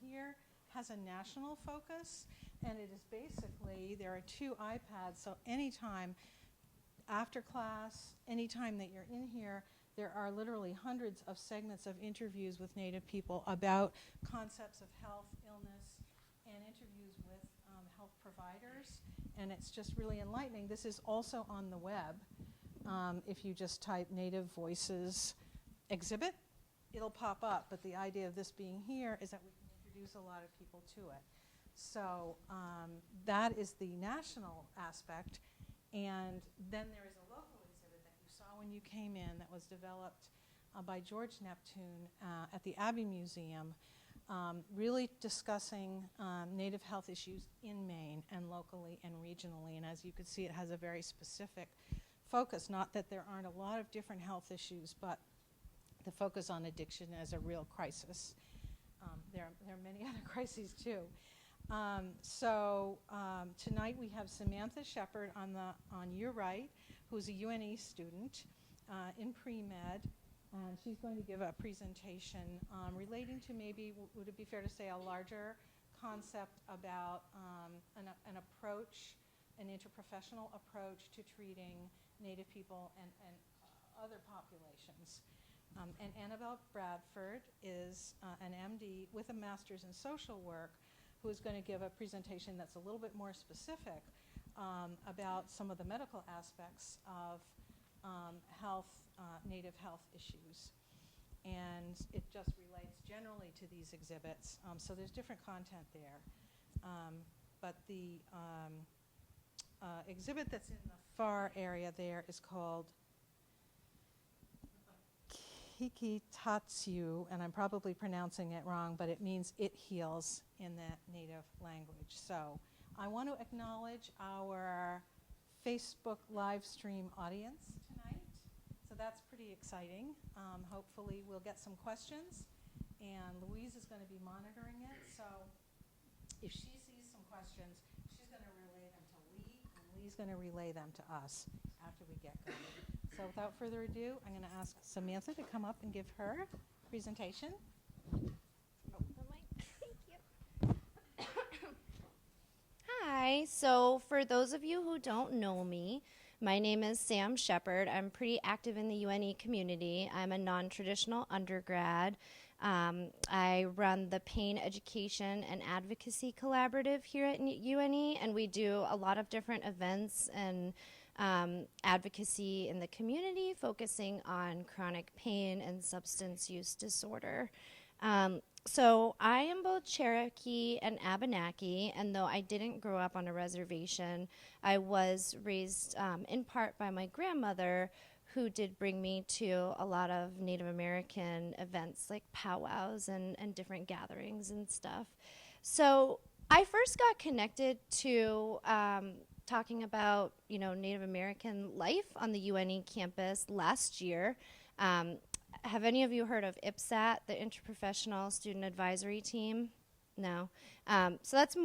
here has a national focus, and it is basically, there are 2 iPads, so anytime after class, anytime that you're in here, there are literally hundreds of segments of interviews with Native people about concepts of health, illness, and interviews with health providers, and it's just really enlightening. This is also on the web. If you just type Native Voices exhibit, it'll pop up, but the idea of this being here is that we can introduce a lot of people to it. So that is the national aspect, and then there is a local exhibit that you saw when you came in that was developed by George Neptune at the Abbe Museum, really discussing Native health issues in Maine and locally and regionally, and as you can see, it has a very specific focus, not that there aren't a lot of different health issues, but the focus on addiction as a real crisis. There are many other crises too. Tonight we have Samantha Shepard on your right, who's a UNE student in pre-med, and she's going to give a presentation relating to maybe, would it be fair to say, a larger concept about an approach, an interprofessional approach to treating Native people and other populations. And Annabel Bradford is an MD with a master's in social work who is going to give a presentation that's a little bit more specific about some of the medical aspects of health, Native health issues. And it just relates generally to these exhibits. So there's different content there. But the exhibit that's in the far area there is called Kikehtahsuwiw, and I'm probably pronouncing it wrong, but it means it heals in the Native language. So I want to acknowledge our Facebook live stream audience tonight. So that's pretty exciting. Hopefully we'll get some questions, and Louise is going to be monitoring it. So if she sees some questions, she's going to relay them to Lee, and Lee's going to relay them to us after we get going. So without further ado, I'm going to ask Samantha to come up and give her presentation. Thank you. Hi, so for those of you who don't know me, my name is Sam Shepard. I'm pretty active in the UNE community. I'm a non-traditional undergrad. I run the Pain Education and Advocacy Collaborative here at UNE, and we do a lot of different events and advocacy in the community, focusing on chronic pain and substance use disorder. So I am both Cherokee and Abenaki, and though I didn't grow up on a reservation, I was raised in part by my grandmother, who did bring me to a lot of Native American events like powwows and different gatherings and stuff. So I first got connected to talking about, Native American life on the UNE campus last year. Have any of you heard of IPSAT, the Interprofessional Student Advisory Team? No. So that's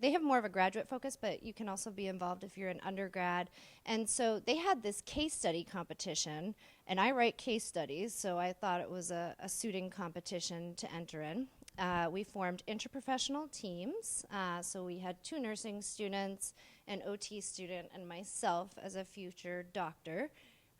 they have more of a graduate focus, but you can also be involved if you're an undergrad. And so they had this case study competition, and I write case studies, so I thought it was a suiting competition to enter in. We formed interprofessional teams, so we had 2 nursing students, an OT student, and myself as a future doctor.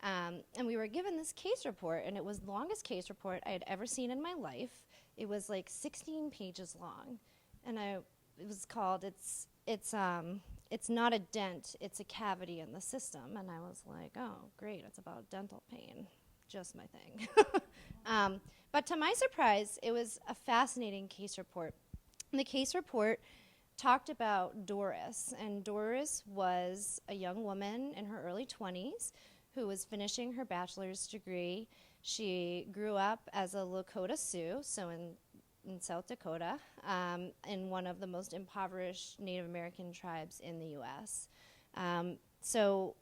And we were given this case report, and it was the longest case report I had ever seen in my life. It was like 16 pages long, and it was called "It's not a dent, it's a cavity in the system." And I was like, "Oh, great! It's about dental pain, just my thing." But to my surprise, it was a fascinating case report. And the case report talked about Doris, and Doris was a young woman in her early 20s who was finishing her bachelor's degree. She grew up as a Lakota Sioux, so in South Dakota, in one of the most impoverished Native American tribes in the U.S. So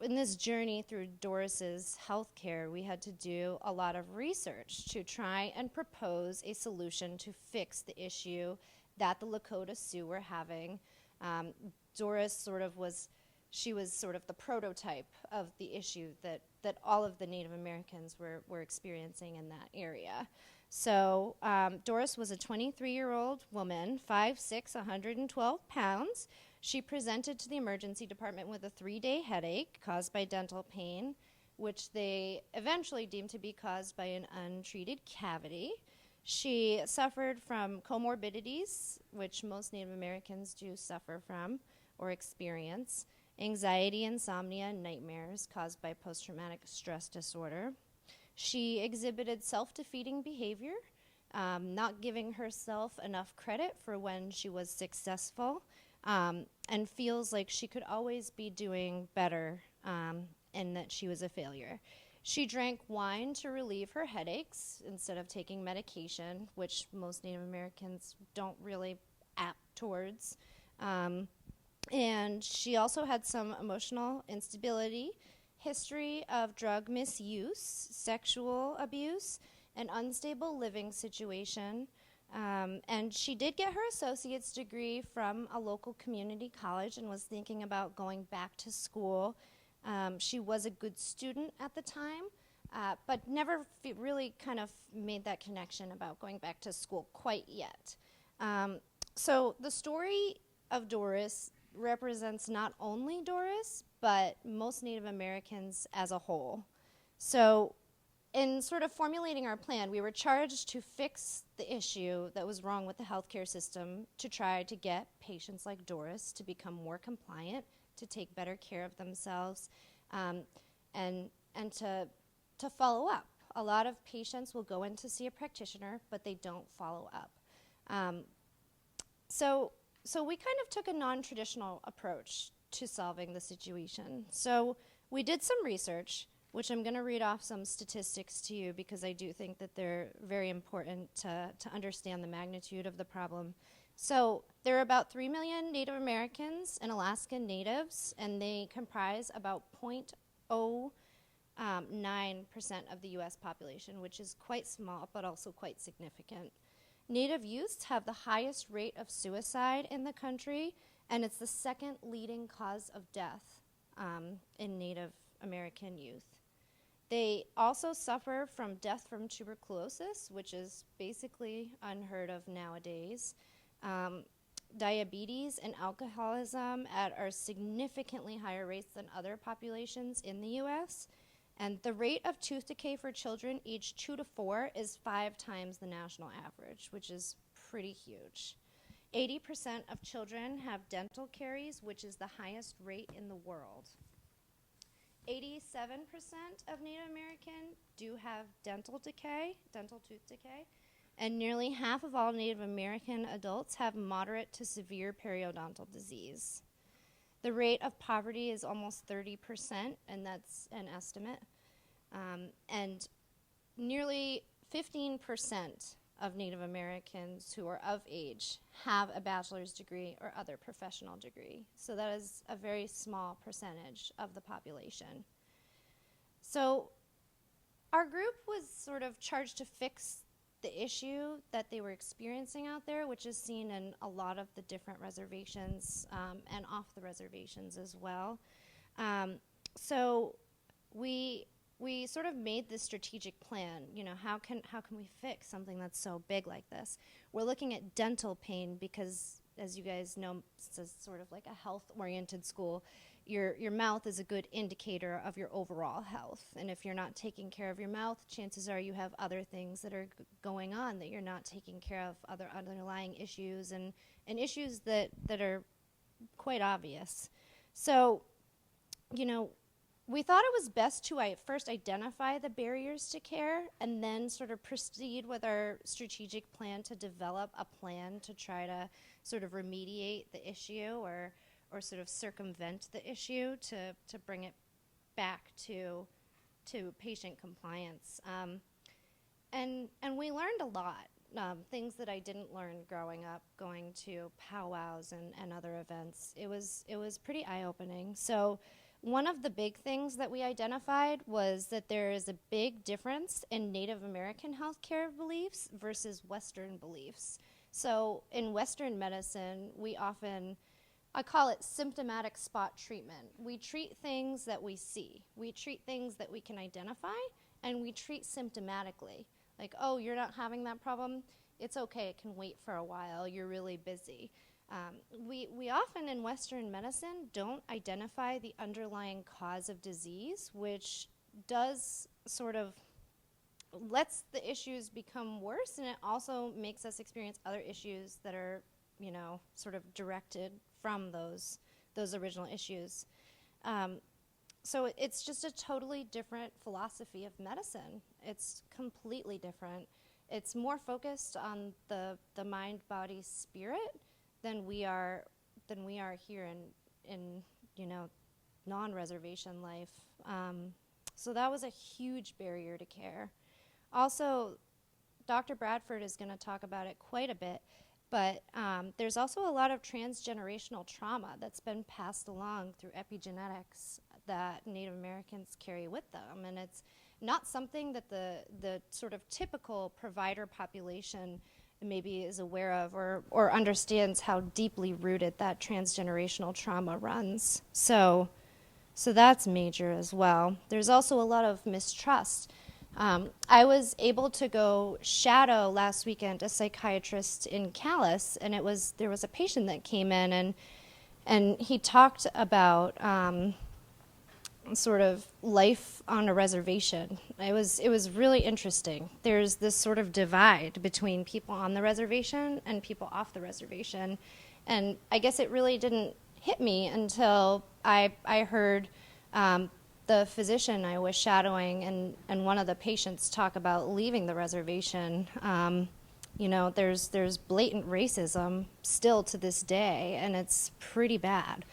in this journey through Doris's healthcare, we had to do a lot of research to try and propose a solution to fix the issue that the Lakota Sioux were having. Doris she was sort of the prototype of the issue that all of the Native Americans were experiencing in that area. So Doris was a 23-year-old woman, 5'6", 112 pounds. She presented to the emergency department with a 3-day headache caused by dental pain, which they eventually deemed to be caused by an untreated cavity. She suffered from comorbidities, which most Native Americans do suffer from or experience, anxiety, insomnia, and nightmares caused by post-traumatic stress disorder. She exhibited self-defeating behavior, not giving herself enough credit for when she was successful, and feels like she could always be doing better, and that she was a failure. She drank wine to relieve her headaches instead of taking medication, which most Native Americans don't really apt towards. And she also had some emotional instability, history of drug misuse, sexual abuse, an unstable living situation. And she did get her associate's degree from a local community college and was thinking about going back to school. She was a good student at the time, but never really kind of made that connection about going back to school quite yet. So the story of Doris represents not only Doris, but most Native Americans as a whole. So in sort of formulating our plan, we were charged to fix the issue that was wrong with the healthcare system to try to get patients like Doris to become more compliant, to take better care of themselves, and to follow up. A lot of patients will go in to see a practitioner, but they don't follow up. So we kind of took a non-traditional approach to solving the situation. So we did some research, which I'm going to read off some statistics to you because I do think that they're very important to understand the magnitude of the problem. So there are about 3 million Native Americans and Alaskan Natives, and they comprise about 0.09% of the U.S. population, which is quite small, but also quite significant. Native youths have the highest rate of suicide in the country, and it's the second leading cause of death in Native American youth. They also suffer from death from tuberculosis, which is basically unheard of nowadays. Diabetes and alcoholism are significantly higher rates than other populations in the U.S., and the rate of tooth decay for children aged 2 to 4 is 5 times the national average, which is pretty huge. 80% of children have dental caries, which is the highest rate in the world. 87% of Native American do have dental tooth decay, and nearly half of all Native American adults have moderate to severe periodontal disease. The rate of poverty is almost 30%, and that's an estimate. And nearly 15% of Native Americans who are of age have a bachelor's degree or other professional degree. So that is a very small percentage of the population. So our group was sort of charged to fix the issue that they were experiencing out there, which is seen in a lot of the different reservations and off the reservations as well. So we sort of made this strategic plan. You know, how can we fix something that's so big like this? We're looking at dental pain because, as you guys know, it's sort of like a health-oriented school. Your mouth is a good indicator of your overall health. And if you're not taking care of your mouth, chances are you have other things that are going on that you're not taking care of, other underlying issues and issues that are quite obvious. So, you know, we thought it was best to first identify the barriers to care and then sort of proceed with our strategic plan to develop a plan to try to sort of remediate the issue or sort of circumvent the issue to bring it back to patient compliance. And we learned a lot, things that I didn't learn growing up, going to powwows and other events. It was pretty eye-opening. So one of the big things that we identified was that there is a big difference in Native American healthcare beliefs versus Western beliefs. So in Western medicine, I call it symptomatic spot treatment. We treat things that we see. We treat things that we can identify, and we treat symptomatically. Like, oh, you're not having that problem? It's okay, it can wait for a while, you're really busy. We often in Western medicine don't identify the underlying cause of disease, which does sort of lets the issues become worse, and it also makes us experience other issues that are, sort of directed from those original issues. So it's just a totally different philosophy of medicine. It's completely different. It's more focused on the mind, body, spirit than we are here in non-reservation life. So that was a huge barrier to care. Also, Dr. Bradford is going to talk about it quite a bit, but there's also a lot of transgenerational trauma that's been passed along through epigenetics that Native Americans carry with them, and it's not something that the sort of typical provider population maybe is aware of or understands how deeply rooted that transgenerational trauma runs. So that's major as well. There's also a lot of mistrust. I was able to go shadow last weekend a psychiatrist in Calais, and there was a patient that came in, and he talked about sort of life on a reservation. It was really interesting. There's this sort of divide between people on the reservation and people off the reservation, and I guess it really didn't hit me until I heard the physician I was shadowing and one of the patients talk about leaving the reservation. There's blatant racism still to this day, and it's pretty bad.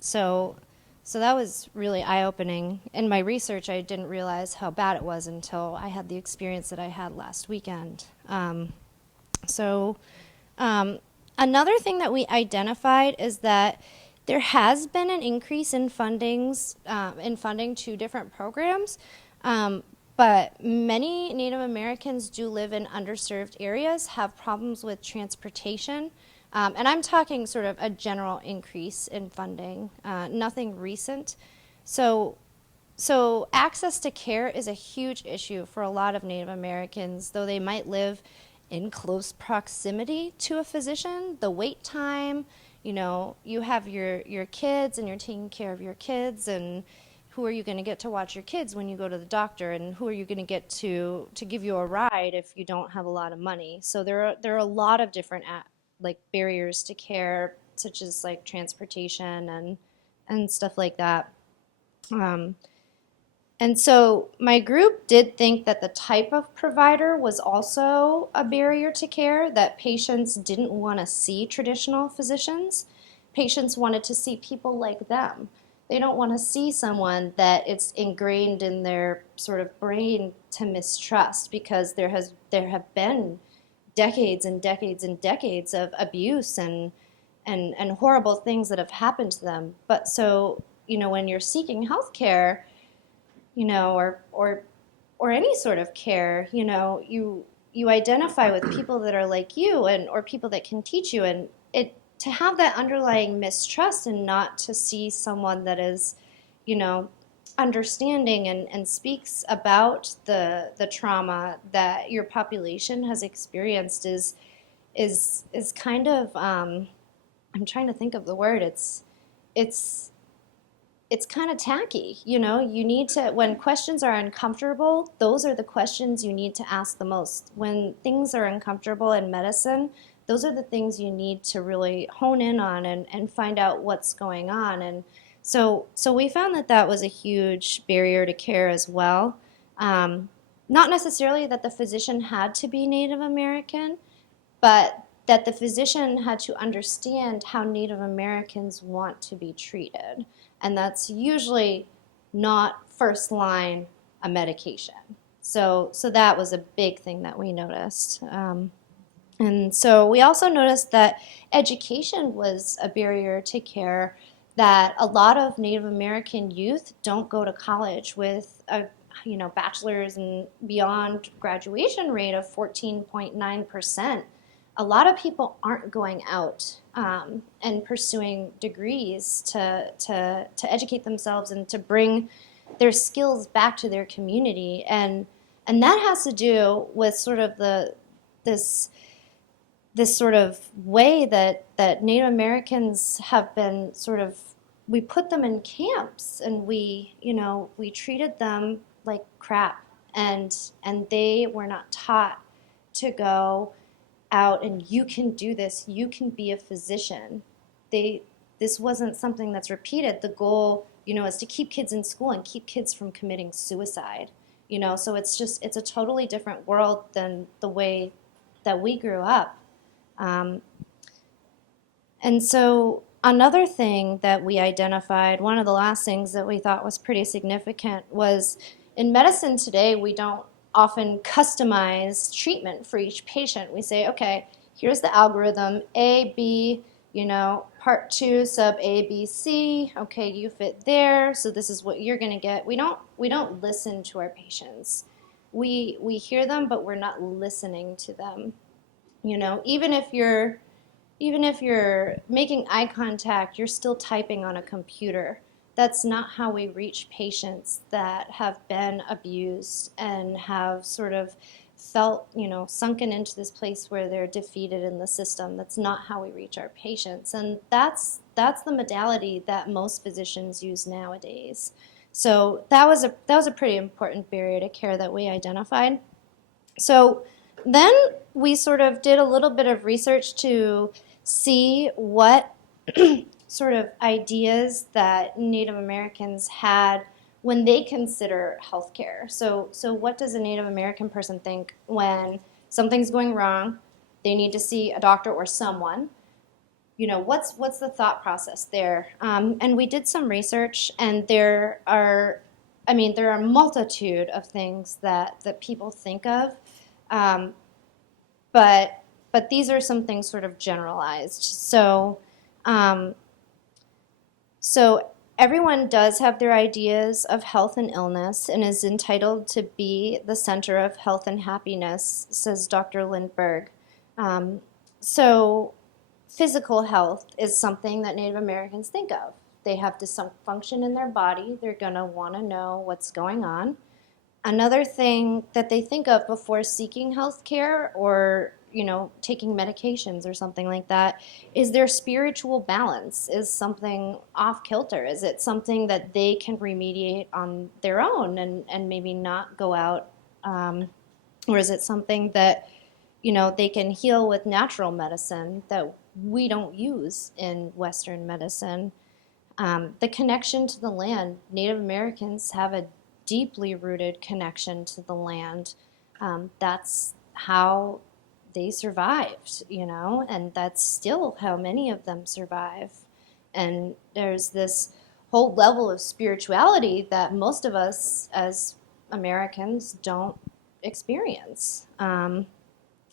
So that was really eye-opening. In my research, I didn't realize how bad it was until I had the experience that I had last weekend. Another thing that we identified is that there has been an increase in funding to different programs, but many Native Americans do live in underserved areas, have problems with transportation, and I'm talking sort of a general increase in funding, nothing recent. So access to care is a huge issue for a lot of Native Americans, though they might live in close proximity to a physician. The wait time, you have your kids and you're taking care of your kids, and who are you going to get to watch your kids when you go to the doctor, and who are you going to get to give you a ride if you don't have a lot of money? So there are a lot of different barriers to care, such as like transportation and stuff like that. And so my group did think that the type of provider was also a barrier to care, that patients didn't want to see traditional physicians. Patients wanted to see people like them. They don't want to see someone that it's ingrained in their sort of brain to mistrust, because there have been decades and decades and decades of abuse and horrible things that have happened to them. But so, when you're seeking health care, or any sort of care, you identify with people that are like you or people that can teach you, and to have that underlying mistrust and not to see someone that is, understanding and speaks about the trauma that your population has experienced is kind of I'm trying to think of the word. It's kind of tacky, you need to, when questions are uncomfortable, those are the questions you need to ask the most. When things are uncomfortable in medicine, those are the things you need to really hone in on and find out what's going on. And so we found that was a huge barrier to care as well. Not necessarily that the physician had to be Native American, but that the physician had to understand how Native Americans want to be treated. And that's usually not first line a medication. So that was a big thing that we noticed. And so we also noticed that education was a barrier to care, that a lot of Native American youth don't go to college with a bachelor's and beyond graduation rate of 14.9%. A lot of people aren't going out and pursuing degrees to educate themselves and to bring their skills back to their community. And And that has to do with sort of this this sort of way that Native Americans have been sort of, we put them in camps and we treated them like crap, and they were not taught to go out and you can do this, you can be a physician. This wasn't something that's repeated. The goal, is to keep kids in school and keep kids from committing suicide. So it's a totally different world than the way that we grew up. And so another thing that we identified, one of the last things that we thought was pretty significant, was in medicine today, we don't often customize treatment for each patient. We say, okay, here's the algorithm, A, B, part 2, sub A, B, C. Okay, you fit there, so this is what you're going to get. We don't listen to our patients. We hear them, but we're not listening to them. Even if you're making eye contact, you're still typing on a computer. That's not how we reach patients that have been abused and have sort of felt, sunken into this place where they're defeated in the system. That's not how we reach our patients. And that's the modality that most physicians use nowadays. So that was a pretty important barrier to care that we identified. So then we sort of did a little bit of research to see what sort of ideas that Native Americans had when they consider healthcare. So what does a Native American person think when something's going wrong, they need to see a doctor or someone? What's the thought process there? And we did some research, and there are a multitude of things that people think of, but these are some things sort of generalized. So everyone does have their ideas of health and illness and is entitled to be the center of health and happiness, says Dr. Lindbergh. So physical health is something that Native Americans think of. They have dysfunction in their body. They're going to want to know what's going on. Another thing that they think of before seeking health care or taking medications or something like that is their spiritual balance. Is something off kilter? Is it something that they can remediate on their own and maybe not go out? Or is it something that, they can heal with natural medicine that we don't use in Western medicine? The connection to the land. Native Americans have a deeply rooted connection to the land. That's how they survived, and that's still how many of them survive. And there's this whole level of spirituality that most of us as Americans don't experience. And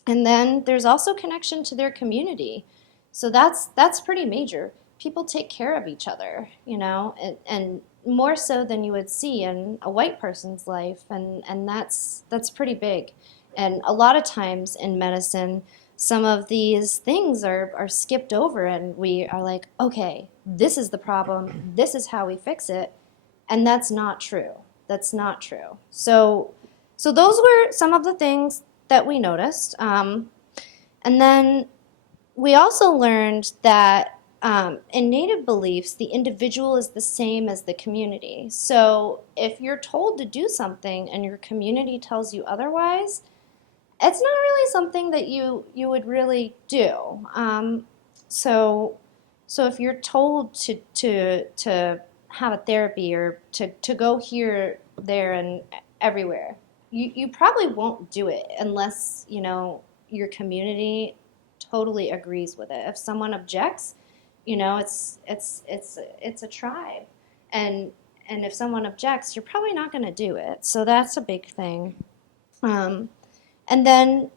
then there's also connection to their community. So that's pretty major. People take care of each other, and more so than you would see in a white person's life, and that's pretty big. And a lot of times in medicine, some of these things are skipped over, and we are like, okay, this is the problem, this is how we fix it, and that's not true. That's not true. So those were some of the things that we noticed. And then we also learned that in Native beliefs, the individual is the same as the community. So if you're told to do something and your community tells you otherwise, it's not really something that you would really do. So if you're told to have a therapy or to go here, there, and everywhere, you probably won't do it unless your community totally agrees with it. If someone objects, it's a tribe, and if someone objects, you're probably not going to do it. So that's a big thing. And then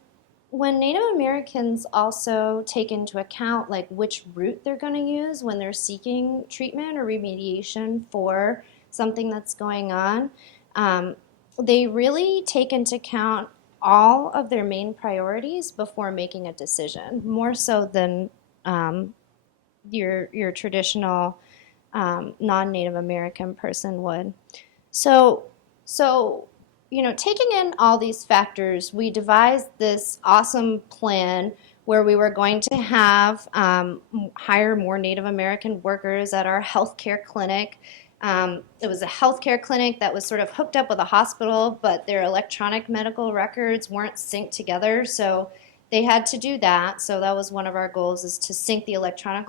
when Native Americans also take into account like which route they're going to use when they're seeking treatment or remediation for something that's going on, they really take into account all of their main priorities before making a decision, more so than your traditional non-Native American person would. So taking in all these factors, we devised this awesome plan where we were going to have hire more Native American workers at our healthcare clinic. It was a healthcare clinic that was sort of hooked up with a hospital, but their electronic medical records weren't synced together, so they had to do that. So that was one of our goals, is to sync the electronic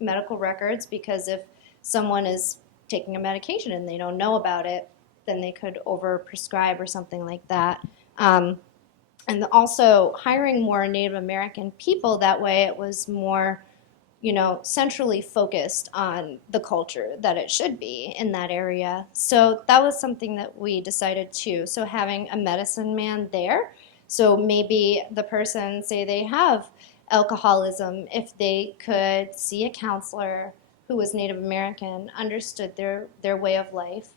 medical records, because if someone is taking a medication and they don't know about it, then they could overprescribe or something like that. And also hiring more Native American people, that way it was more, centrally focused on the culture that it should be in that area. So that was something that we decided too. So having a medicine man there, so maybe the person, say they have alcoholism, if they could see a counselor who was Native American, understood their way of life,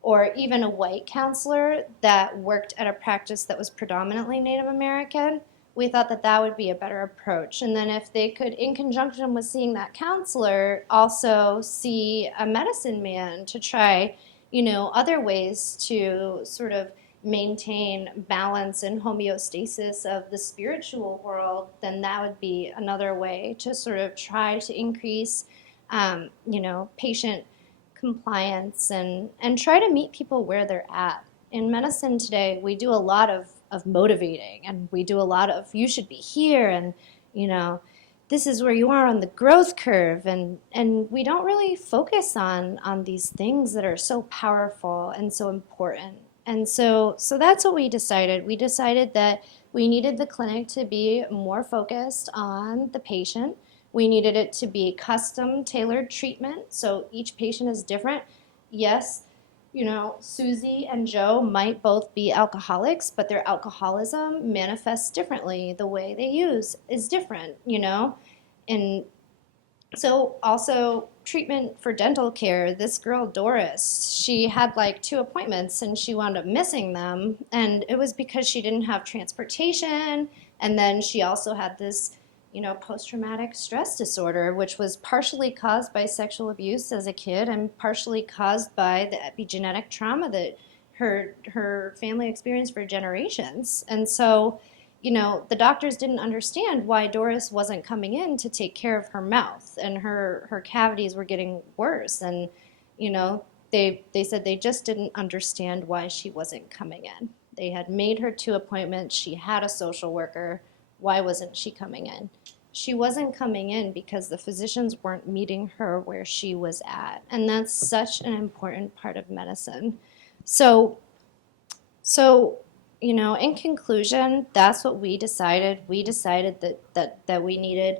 or even a white counselor that worked at a practice that was predominantly Native American, we thought that that would be a better approach. And then if they could, in conjunction with seeing that counselor, also see a medicine man to try, other ways to sort of maintain balance and homeostasis of the spiritual world, then that would be another way to sort of try to increase, patient compliance and try to meet people where they're at. In medicine today, we do a lot of motivating, and we do a lot of, you should be here, and this is where you are on the growth curve, and we don't really focus on these things that are so powerful and so important. And so that's what we decided. We decided that we needed the clinic to be more focused on the patient. We needed it to be custom tailored treatment, so each patient is different. Yes, Susie and Joe might both be alcoholics, but their alcoholism manifests differently. The way they use is different, And so also treatment for dental care, this girl, Doris, she had like 2 appointments and she wound up missing them. And it was because she didn't have transportation. And then she also had this post-traumatic stress disorder, which was partially caused by sexual abuse as a kid and partially caused by the epigenetic trauma that her family experienced for generations. And so, the doctors didn't understand why Doris wasn't coming in to take care of her mouth, and her cavities were getting worse. And, they said they just didn't understand why she wasn't coming in. They had made her 2 appointments. She had a social worker. Why wasn't she coming in? She wasn't coming in because the physicians weren't meeting her where she was at. And that's such an important part of medicine. So in conclusion, that's what we decided. We decided that we needed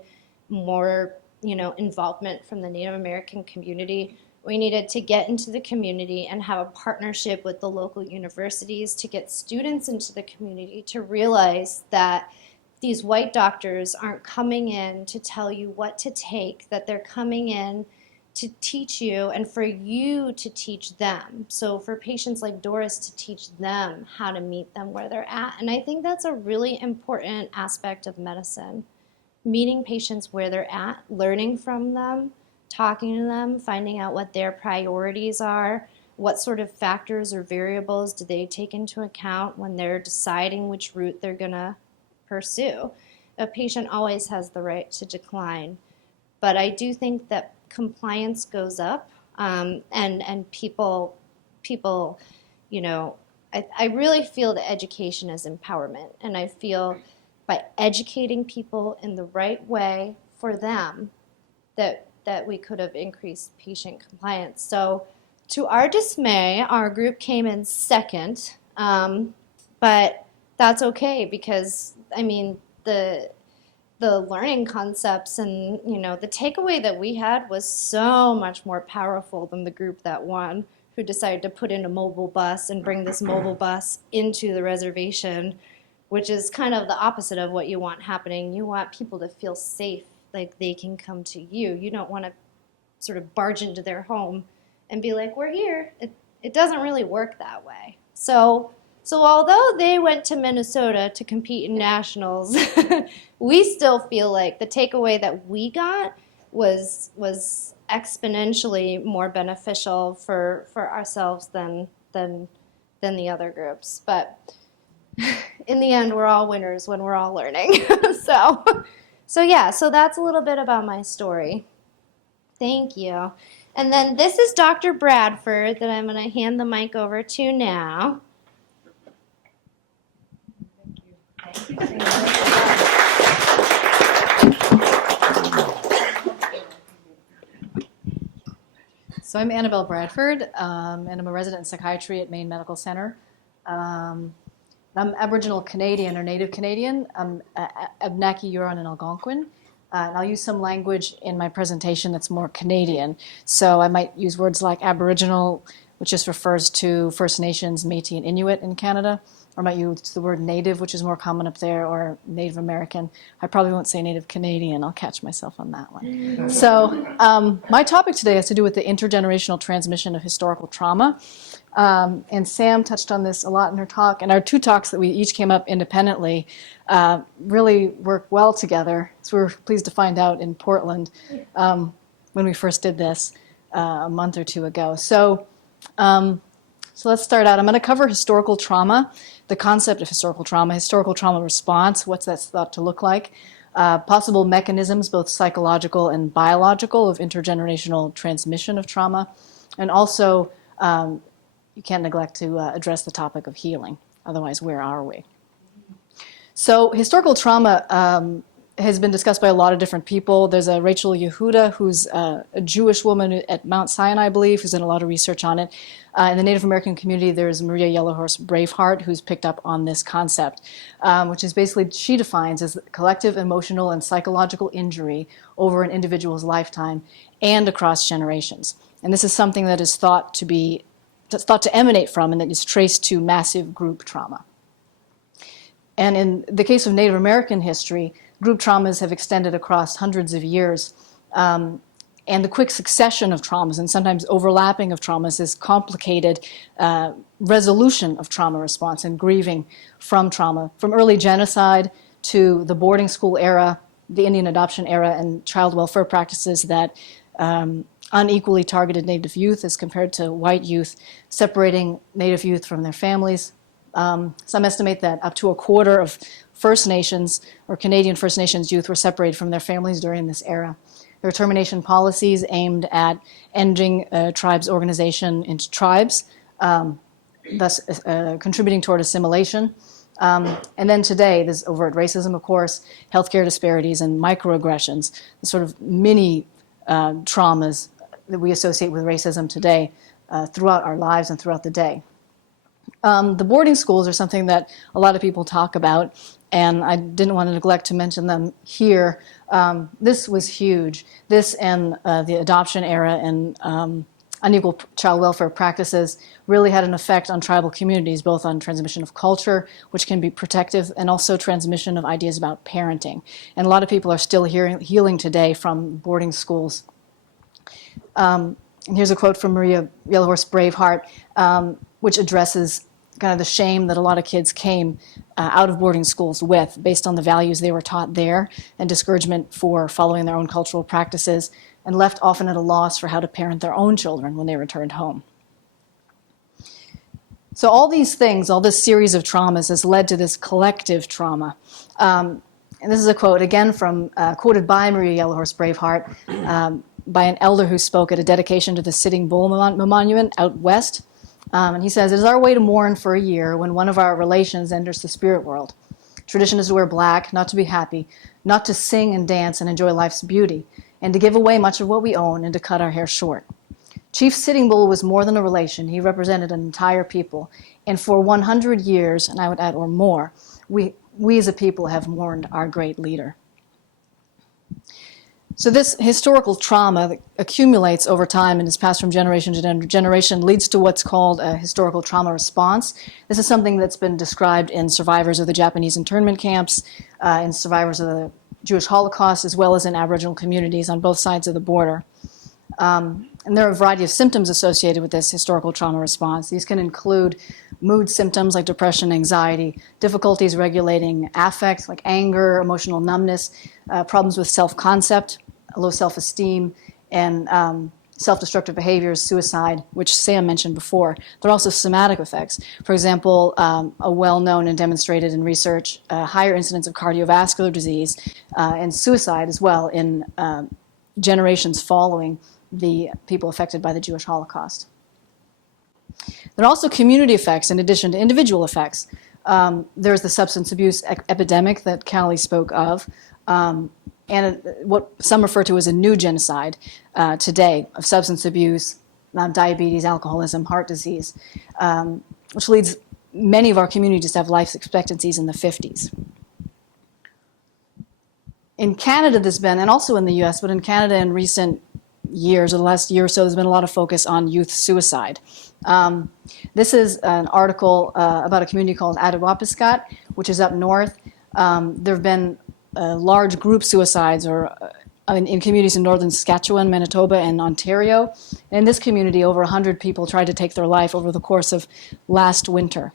more, involvement from the Native American community. We needed to get into the community and have a partnership with the local universities to get students into the community to realize that these white doctors aren't coming in to tell you what to take, that they're coming in to teach you and for you to teach them. So for patients like Doris, to teach them how to meet them where they're at. And I think that's a really important aspect of medicine. Meeting patients where they're at, learning from them, talking to them, finding out what their priorities are, what sort of factors or variables do they take into account when they're deciding which route they're going to pursue. A patient always has the right to decline, but I do think that compliance goes up, and people, I really feel that education is empowerment, and I feel by educating people in the right way for them that we could have increased patient compliance. So to our dismay, our group came in second, but that's okay, because the learning concepts and the takeaway that we had was so much more powerful than the group that won, who decided to put in a mobile bus and bring this mobile bus into the reservation, which is kind of the opposite of what you want happening. You want people to feel safe, like they can come to you. You don't want to sort of barge into their home and be like, we're here. It doesn't really work that way. So although they went to Minnesota to compete in nationals, we still feel like the takeaway that we got was exponentially more beneficial for ourselves than than the other groups. But in the end, we're all winners when we're all learning. So that's a little bit about my story. Thank you. And then this is Dr. Bradford that I'm going to hand the mic over to now. Thank you. So I'm Annabel Bradford, and I'm a resident in psychiatry at Maine Medical Center. I'm Aboriginal Canadian or Native Canadian. I'm Abnaki, Huron, and Algonquin. And I'll use some language in my presentation that's more Canadian. So I might use words like Aboriginal, which just refers to First Nations, Métis, and Inuit in Canada. Or I might use the word Native, which is more common up there, or Native American. I probably won't say Native Canadian. I'll catch myself on that one. So my topic today has to do with the intergenerational transmission of historical trauma. And Sam touched on this a lot in her talk. And our two talks that we each came up independently really work well together. So we were pleased to find out in Portland when we first did this a month or two ago. So let's start out. I'm going to cover historical trauma, the concept of historical trauma response, what's that thought to look like, possible mechanisms, both psychological and biological, of intergenerational transmission of trauma, and also you can't neglect to address the topic of healing. Otherwise, where are we? So historical trauma has been discussed by a lot of different people. There's a Rachel Yehuda, who's a Jewish woman at Mount Sinai, I believe, who's done a lot of research on it. In the Native American community, there's Maria Yellowhorse Braveheart, who's picked up on this concept, which is basically, she defines as collective emotional and psychological injury over an individual's lifetime and across generations. And this is something that is thought to emanate from and that is traced to massive group trauma. And in the case of Native American history, group traumas have extended across hundreds of years. And the quick succession of traumas and sometimes overlapping of traumas has complicated resolution of trauma response and grieving from trauma, from early genocide to the boarding school era, the Indian adoption era, and child welfare practices that unequally targeted Native youth as compared to white youth, separating Native youth from their families. Some estimate that up to a quarter of First Nations or Canadian First Nations youth were separated from their families during this era. There were termination policies aimed at ending tribes' organization into tribes, thus contributing toward assimilation. And then today, there's overt racism, of course, healthcare disparities, and microaggressions, the sort of mini traumas that we associate with racism today throughout our lives and throughout the day. The boarding schools are something that a lot of people talk about, and I didn't want to neglect to mention them here. This was huge. This and the adoption era and unequal child welfare practices really had an effect on tribal communities, both on transmission of culture, which can be protective, and also transmission of ideas about parenting. And a lot of people are still healing today from boarding schools. And here's a quote from Maria Yellowhorse Braveheart, which addresses kind of the shame that a lot of kids came out of boarding schools with, based on the values they were taught there, and discouragement for following their own cultural practices, and left often at a loss for how to parent their own children when they returned home. So all these things, all this series of traumas has led to this collective trauma. And this is a quote, again, quoted by Maria Yellowhorse Braveheart, by an elder who spoke at a dedication to the Sitting Bull Monument out west. And he says, "It is our way to mourn for a year when one of our relations enters the spirit world. Tradition is to wear black, not to be happy, not to sing and dance and enjoy life's beauty, and to give away much of what we own and to cut our hair short. Chief Sitting Bull was more than a relation. He represented an entire people. And for 100 years, and I would add, or more, we as a people have mourned our great leader." So this historical trauma that accumulates over time and is passed from generation to generation leads to what's called a historical trauma response. This is something that's been described in survivors of the Japanese internment camps, in survivors of the Jewish Holocaust, as well as in Aboriginal communities on both sides of the border. And there are a variety of symptoms associated with this historical trauma response. These can include mood symptoms like depression, anxiety, difficulties regulating affect like anger, emotional numbness, problems with self-concept, low self-esteem, and self-destructive behaviors, suicide, which Sam mentioned before. There are also somatic effects. For example, a well-known and demonstrated in research, higher incidence of cardiovascular disease and suicide as well in generations following the people affected by the Jewish Holocaust. There are also community effects in addition to individual effects. There's the substance abuse epidemic that Callie spoke of, and what some refer to as a new genocide today of substance abuse, diabetes, alcoholism, heart disease, which leads many of our communities to have life expectancies in the 50s. In Canada, there's been, and also in the US, but in Canada in recent years, or the last year or so, there's been a lot of focus on youth suicide. This is an article about a community called Attawapiskat, which is up north. There have been large group suicides in communities in northern Saskatchewan, Manitoba, and Ontario. In this community, over 100 people tried to take their life over the course of last winter.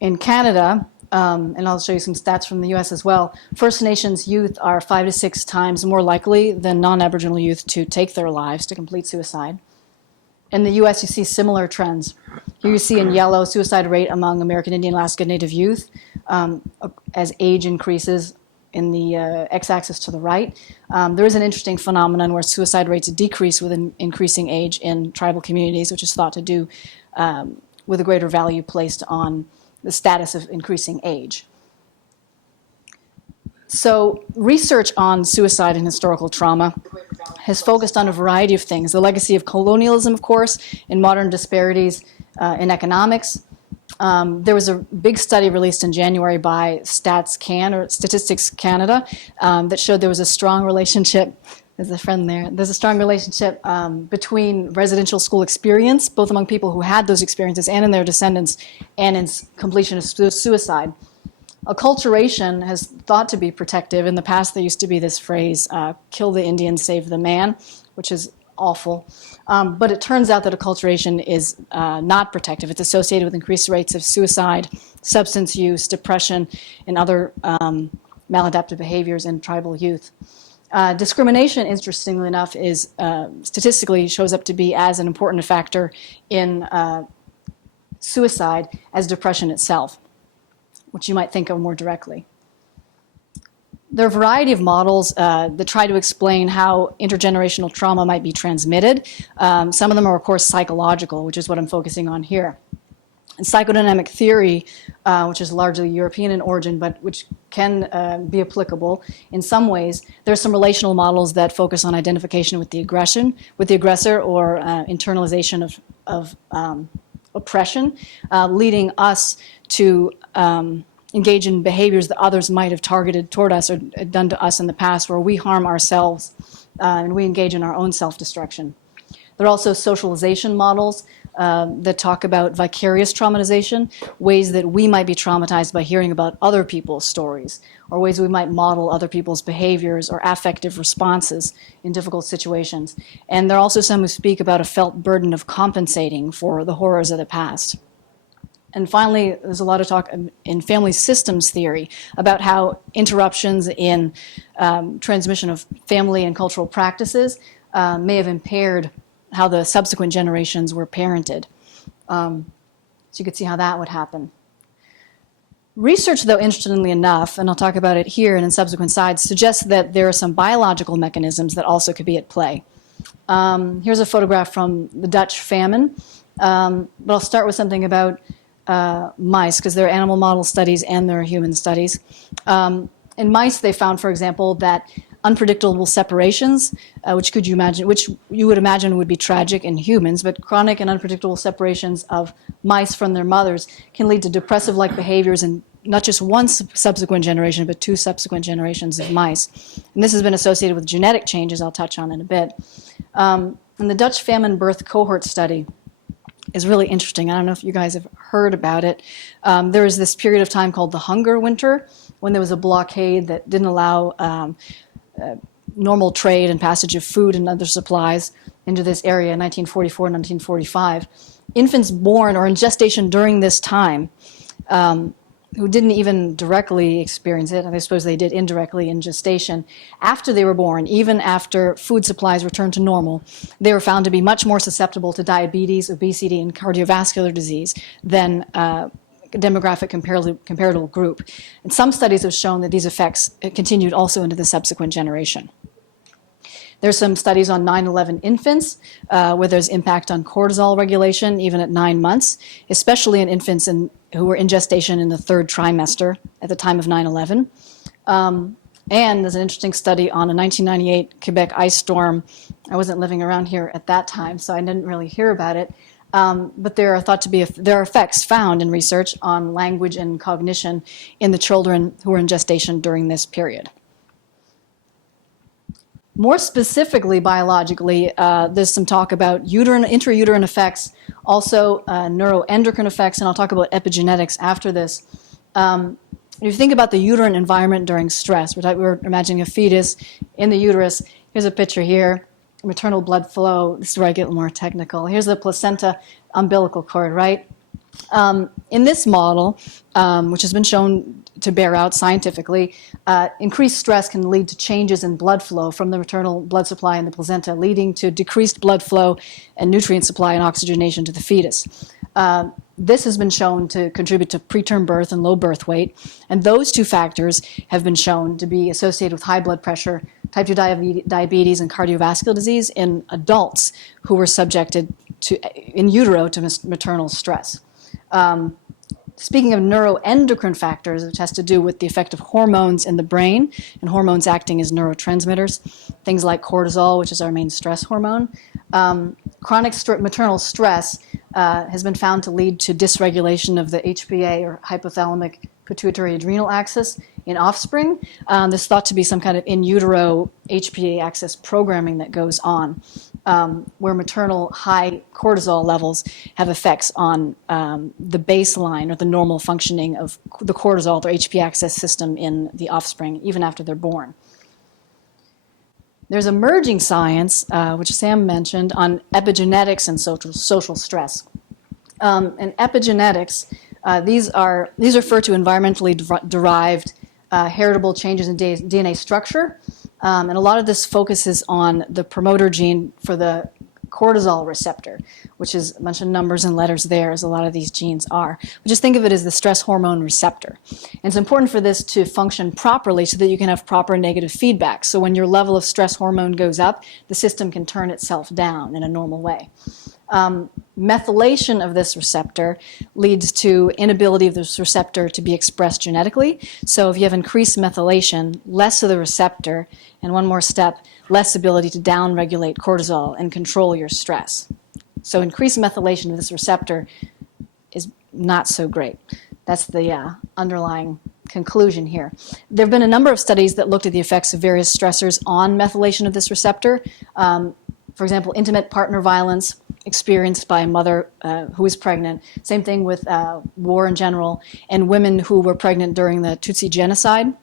In Canada, and I'll show you some stats from the US as well, First Nations youth are 5 to 6 times more likely than non-Aboriginal youth to take their lives, to complete suicide. In the US, you see similar trends. Here you see in yellow suicide rate among American Indian, Alaska Native youth as age increases in the x-axis to the right. There is an interesting phenomenon where suicide rates decrease with an increasing age in tribal communities, which is thought to do with a greater value placed on the status of increasing age. So research on suicide and historical trauma has focused on a variety of things. The legacy of colonialism, of course, and modern disparities in economics. There was a big study released in January by Statistics Canada that showed there was a strong relationship, there's a friend there, there's a strong relationship between residential school experience, both among people who had those experiences and in their descendants, and in completion of suicide. Acculturation has thought to be protective. In the past, there used to be this phrase, kill the Indian, save the man, which is awful. But it turns out that acculturation is not protective. It's associated with increased rates of suicide, substance use, depression, and other maladaptive behaviors in tribal youth. Discrimination, interestingly enough, is statistically shows up to be as an important factor in suicide as depression itself, which you might think of more directly. There are a variety of models that try to explain how intergenerational trauma might be transmitted. Some of them are, of course, psychological, which is what I'm focusing on here. And psychodynamic theory, which is largely European in origin, but which can be applicable in some ways. There are some relational models that focus on identification with the aggressor, or internalization of oppression, leading us to engage in behaviors that others might have targeted toward us or done to us in the past, where we harm ourselves and we engage in our own self-destruction. There are also socialization models that talk about vicarious traumatization, ways that we might be traumatized by hearing about other people's stories, or ways we might model other people's behaviors or affective responses in difficult situations. And there are also some who speak about a felt burden of compensating for the horrors of the past. And finally, there's a lot of talk in family systems theory about how interruptions in transmission of family and cultural practices may have impaired how the subsequent generations were parented. So you could see how that would happen. Research, though, interestingly enough, and I'll talk about it here and in subsequent slides, suggests that there are some biological mechanisms that also could be at play. Here's a photograph from the Dutch famine, but I'll start with something about mice, because there are animal model studies and there are human studies. In mice, they found, for example, that unpredictable separations, which you would imagine would be tragic in humans, but chronic and unpredictable separations of mice from their mothers can lead to depressive-like behaviors in not just one subsequent generation, but 2 subsequent generations of mice. And this has been associated with genetic changes I'll touch on in a bit. And the Dutch famine birth cohort study is really interesting. I don't know if you guys have heard about it. There was this period of time called the Hunger Winter, when there was a blockade that didn't allow normal trade and passage of food and other supplies into this area in 1944 and 1945. Infants born or in gestation during this time who didn't even directly experience it, and I suppose they did indirectly in gestation, after they were born, even after food supplies returned to normal, they were found to be much more susceptible to diabetes, obesity, and cardiovascular disease than demographic comparable group. And some studies have shown that these effects continued also into the subsequent generation. There's some studies on 9/11 infants where there's impact on cortisol regulation even at 9 months, especially in infants who were in gestation in the 3rd trimester at the time of 9/11. And there's an interesting study on a 1998 Quebec ice storm. I wasn't living around here at that time, so I didn't really hear about it. But there are effects found in research on language and cognition in the children who were in gestation during this period. More specifically, biologically, there's some talk about intrauterine effects, also neuroendocrine effects, and I'll talk about epigenetics after this. If you think about the uterine environment during stress, we're imagining a fetus in the uterus. Here's a picture here, maternal blood flow. This is where I get more technical. Here's the placenta umbilical cord, right? In this model, which has been shown to bear out scientifically, increased stress can lead to changes in blood flow from the maternal blood supply in the placenta, leading to decreased blood flow and nutrient supply and oxygenation to the fetus. This has been shown to contribute to preterm birth and low birth weight, and those two factors have been shown to be associated with high blood pressure, type 2 diabetes, and cardiovascular disease in adults who were subjected to, in utero, to maternal stress. Speaking of neuroendocrine factors, which has to do with the effect of hormones in the brain and hormones acting as neurotransmitters, things like cortisol, which is our main stress hormone. Chronic maternal stress has been found to lead to dysregulation of the HPA, or hypothalamic pituitary adrenal axis, in offspring. There's thought to be some kind of in utero HPA axis programming that goes on, where maternal high cortisol levels have effects on the baseline or the normal functioning of the cortisol, their HPA axis system in the offspring, even after they're born. There's emerging science, which Sam mentioned, on epigenetics and social stress. And epigenetics, these refer to environmentally derived heritable changes in DNA structure. And a lot of this focuses on the promoter gene for the cortisol receptor, which is a bunch of numbers and letters there, as a lot of these genes are. But just think of it as the stress hormone receptor. And it's important for this to function properly so that you can have proper negative feedback. So when your level of stress hormone goes up, the system can turn itself down in a normal way. Methylation of this receptor leads to inability of this receptor to be expressed genetically. So if you have increased methylation, less of the receptor, and one more step, less ability to downregulate cortisol and control your stress. So increased methylation of this receptor is not so great. That's the underlying conclusion here. There have been a number of studies that looked at the effects of various stressors on methylation of this receptor. For example, intimate partner violence experienced by a mother who is pregnant. Same thing with war in general, and women who were pregnant during the Tutsi genocide.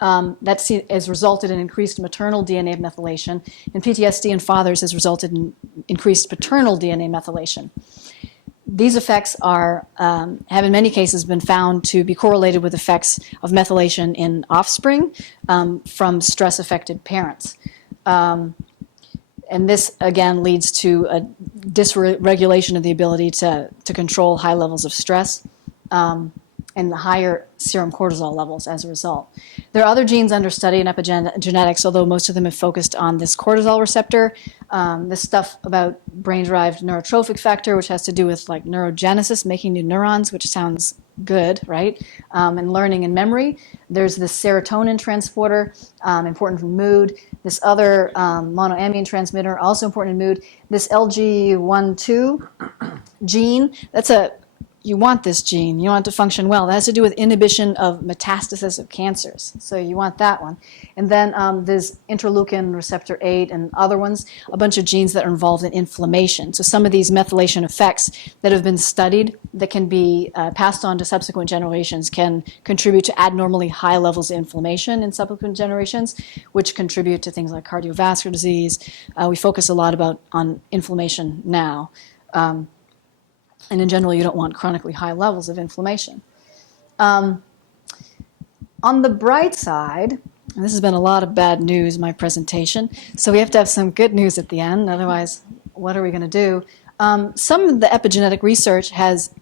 That has resulted in increased maternal DNA methylation, and PTSD in fathers has resulted in increased paternal DNA methylation. These effects have in many cases been found to be correlated with effects of methylation in offspring from stress-affected parents. And this, again, leads to a dysregulation of the ability to control high levels of stress and the higher serum cortisol levels as a result. There are other genes under study in epigenetics, although most of them have focused on this cortisol receptor. This stuff about brain-derived neurotrophic factor, which has to do with like neurogenesis, making new neurons, which sounds good, right? And learning and memory. There's this serotonin transporter, important for mood. This other monoamine transmitter, also important in mood. This LG12 gene, you want this gene. You want it to function well. That has to do with inhibition of metastasis of cancers. So you want that one. And then there's interleukin receptor 8 and other ones, a bunch of genes that are involved in inflammation. So some of these methylation effects that have been studied that can be passed on to subsequent generations can contribute to abnormally high levels of inflammation in subsequent generations, which contribute to things like cardiovascular disease. We focus a lot on inflammation now. And in general, you don't want chronically high levels of inflammation. On the bright side, and this has been a lot of bad news, my presentation, so we have to have some good news at the end, otherwise what are we going to do? Some of the epigenetic research has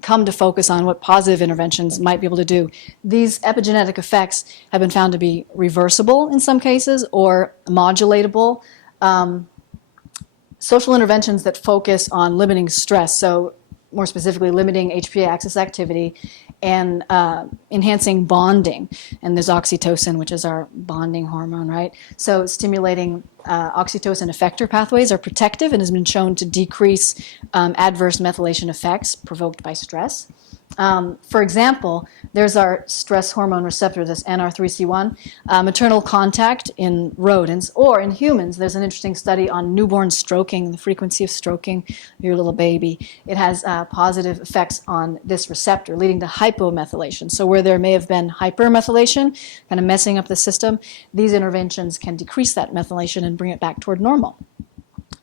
come to focus on what positive interventions might be able to do. These epigenetic effects have been found to be reversible in some cases or modulatable. Social interventions that focus on limiting stress, so more specifically limiting HPA axis activity and enhancing bonding. And there's oxytocin, which is our bonding hormone, right? So stimulating oxytocin effector pathways are protective and has been shown to decrease adverse methylation effects provoked by stress. For example, there's our stress hormone receptor, this NR3C1, maternal contact in rodents, or in humans, there's an interesting study on newborn stroking, the frequency of stroking your little baby. It has positive effects on this receptor, leading to hypomethylation. So where there may have been hypermethylation, kind of messing up the system, these interventions can decrease that methylation and bring it back toward normal.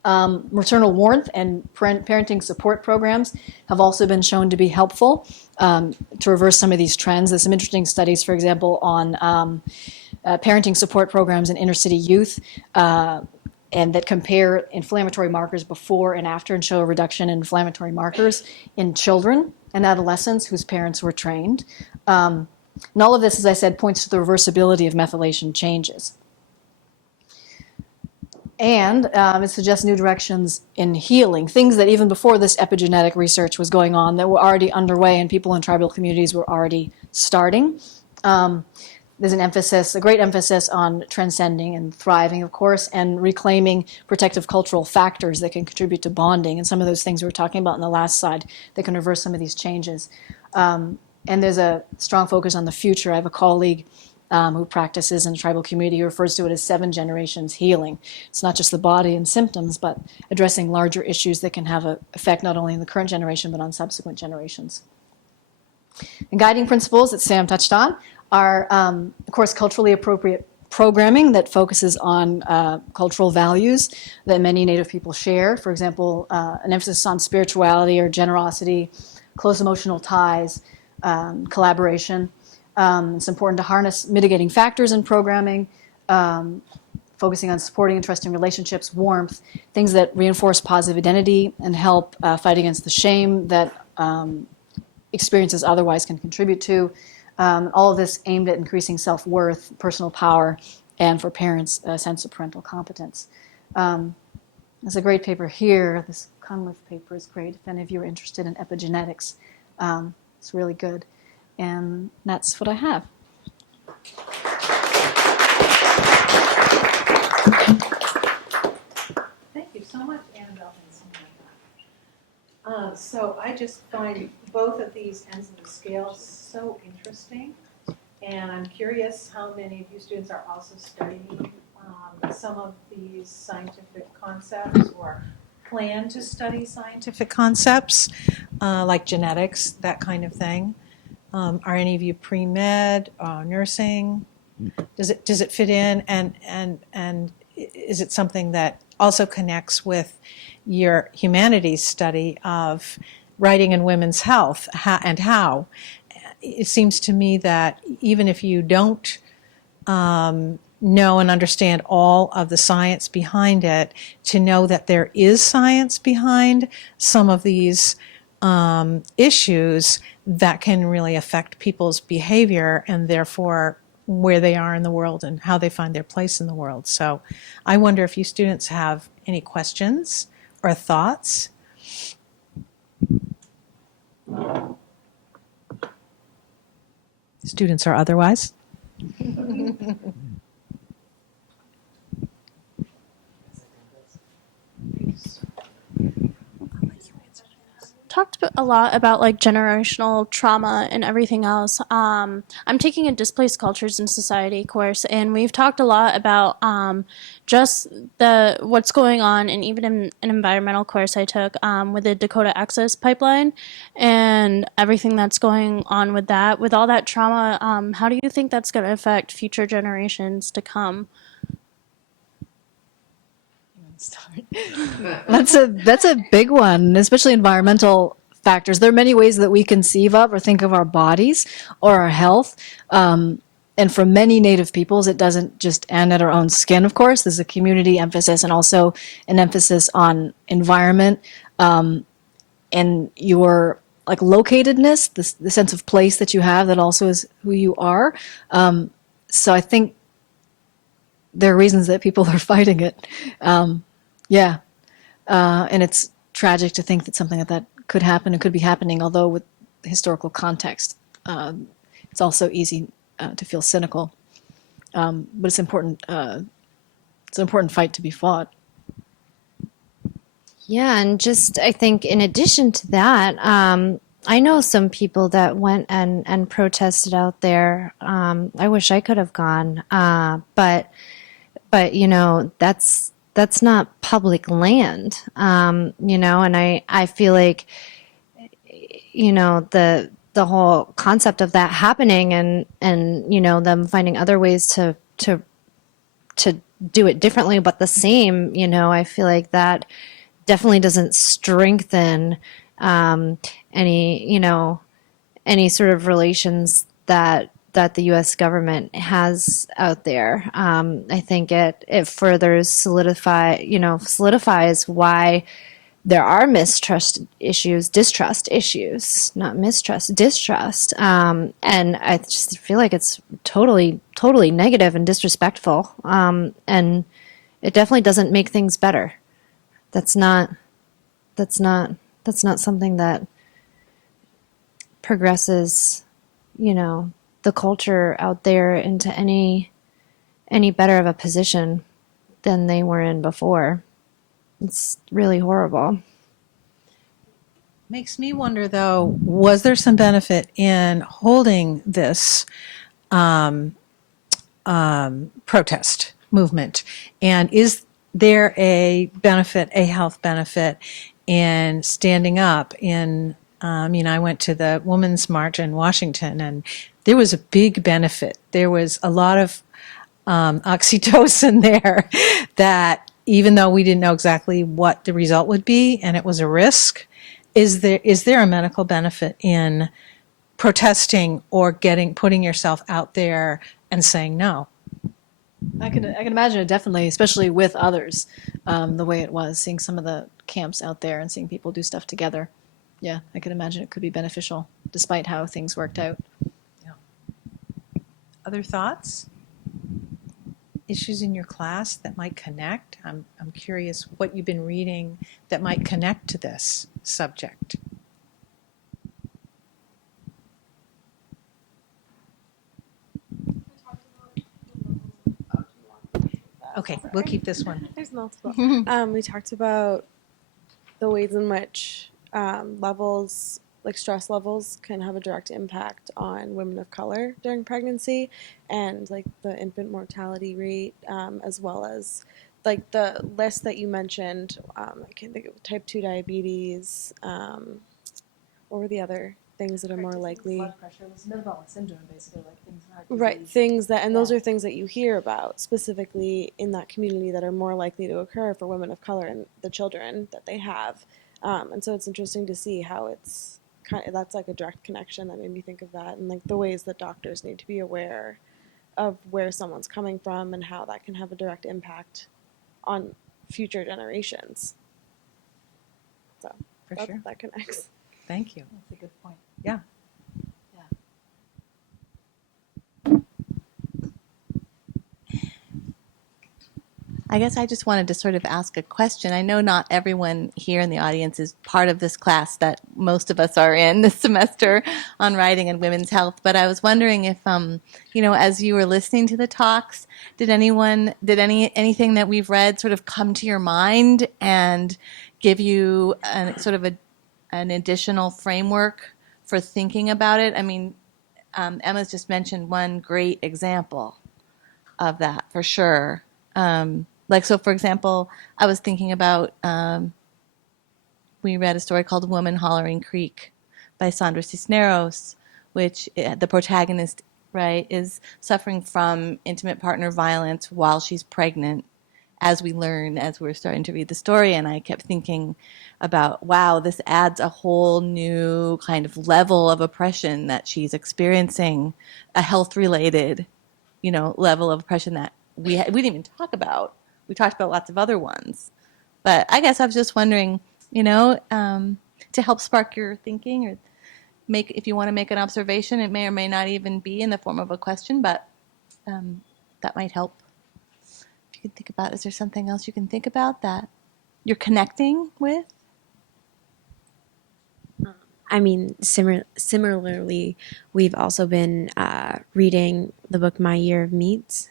Maternal warmth and parenting support programs have also been shown to be helpful to reverse some of these trends. There's some interesting studies, for example, on parenting support programs in inner city youth and that compare inflammatory markers before and after and show a reduction in inflammatory markers in children and adolescents whose parents were trained. And all of this, as I said, points to the reversibility of methylation changes. And it suggests new directions in healing, things that even before this epigenetic research was going on that were already underway and people in tribal communities were already starting. There's an emphasis, a great emphasis on transcending and thriving, of course, and reclaiming protective cultural factors that can contribute to bonding. And some of those things we were talking about in the last slide that can reverse some of these changes. And there's a strong focus on the future. I have a colleague who practices in the tribal community who refers to it as 7 generations healing. It's not just the body and symptoms, but addressing larger issues that can have an effect not only in the current generation, but on subsequent generations. And guiding principles that Sam touched on are, of course, culturally appropriate programming that focuses on cultural values that many Native people share. For example, an emphasis on spirituality or generosity, close emotional ties, collaboration. It's important to harness mitigating factors in programming, focusing on supporting and trusting relationships, warmth, things that reinforce positive identity and help fight against the shame that experiences otherwise can contribute to. All of this aimed at increasing self-worth, personal power, and for parents, a sense of parental competence. There's a great paper here. This Cunliffe paper is great if any of you are interested in epigenetics. It's really good. And that's what I have. Thank you so much, Annabelle and Samantha. So I just find both of these ends of the scale so interesting. And I'm curious how many of you students are also studying some of these scientific concepts or plan to study scientific concepts like genetics, that kind of thing. Are any of you pre-med, nursing? Does it fit in, and is it something that also connects with your humanities study of writing in women's health and how? It seems to me that even if you don't know and understand all of the science behind it, to know that there is science behind some of these issues that can really affect people's behavior and therefore where they are in the world and how they find their place in the world. So I wonder if you students have any questions or thoughts. Students or otherwise. Talked a lot about like generational trauma and everything else. I'm taking a displaced cultures in society course, and we've talked a lot about just what's going on, and even in an environmental course I took with the Dakota Access Pipeline and everything that's going on with that. With all that trauma, how do you think that's going to affect future generations to come? That's a big one, especially environmental factors. There are many ways that we conceive of or think of our bodies or our health. And for many Native peoples, it doesn't just end at our own skin, of course. There's a community emphasis and also an emphasis on environment, and your like locatedness, the sense of place that you have that also is who you are. So I think there are reasons that people are fighting it. Yeah. And it's tragic to think that something like that could happen and could be happening, although with historical context, it's also easy to feel cynical. But it's important. It's an important fight to be fought. Yeah, and just I think in addition to that, I know some people that went and protested out there. I wish I could have gone, but you know that's not public land, you know, and I feel like you know the whole concept of that happening and you know them finding other ways to do it differently but the same, you know, I feel like that definitely doesn't strengthen any, you know, any sort of relations that the U.S. government has out there. I think it further solidifies why there are distrust issues, and I just feel like it's totally negative and disrespectful, and it definitely doesn't make things better. That's not something that progresses, you know, the culture out there into any better of a position than they were in before. It's really horrible. Makes me wonder, though, was there some benefit in holding this protest movement? And is there a health benefit in standing up in, I went to the Women's March in Washington, and there was a big benefit. There was a lot of oxytocin there that even though we didn't know exactly what the result would be and it was a risk, is there a medical benefit in protesting or putting yourself out there and saying no? I can imagine it definitely, especially with others, the way it was, seeing some of the camps out there and seeing people do stuff together. Yeah, I can imagine it could be beneficial despite how things worked out. Yeah. Other thoughts? Issues in your class that might connect? I'm curious what you've been reading that might connect to this subject. Okay, we'll keep this one. There's multiple. We talked about the ways in which levels, like stress levels, can have a direct impact on women of color during pregnancy, and like the infant mortality rate, as well as like the list that you mentioned. I can't think of type 2 diabetes. What were the other things that are more likely? Blood pressure, it's metabolic syndrome, basically, like things in heart Right, disease. things that, and those Yeah. are things that you hear about specifically in that community that are more likely to occur for women of color and the children that they have. And so it's interesting to see how it's that's like a direct connection that made me think of that, and like the ways that doctors need to be aware of where someone's coming from and how that can have a direct impact on future generations. So For sure. that connects. Thank you. That's a good point. Yeah. I guess I just wanted to sort of ask a question. I know not everyone here in the audience is part of this class that most of us are in this semester on writing and women's health, but I was wondering if, as you were listening to the talks, did anything that we've read sort of come to your mind and give you an additional framework for thinking about it? I mean, Emma's just mentioned one great example of that for sure. For example, I was thinking about, we read a story called Woman Hollering Creek by Sandra Cisneros, which the protagonist, right, is suffering from intimate partner violence while she's pregnant. as we learn, as we're starting to read the story. And I kept thinking about, wow, this adds a whole new kind of level of oppression that she's experiencing, a health-related, level of oppression that we didn't even talk about. We talked about lots of other ones. But I guess I was just wondering, to help spark your thinking, or if you want to make an observation, it may or may not even be in the form of a question, but that might help. If you could think about, is there something else you can think about that you're connecting with? I mean, similarly, we've also been reading the book My Year in Meats,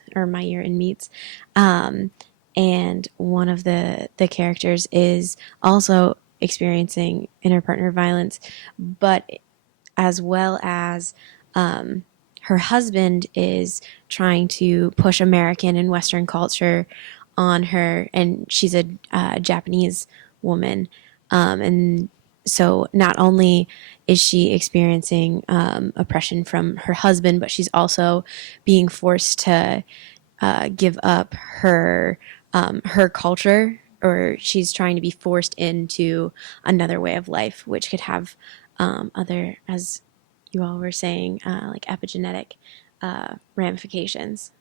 and one of the characters is also experiencing interpartner violence, but as well as her husband is trying to push American and Western culture on her, and she's a Japanese woman, and so not only is she experiencing oppression from her husband, but she's also being forced to give up her culture, or she's trying to be forced into another way of life, which could have other, as you all were saying, like epigenetic ramifications.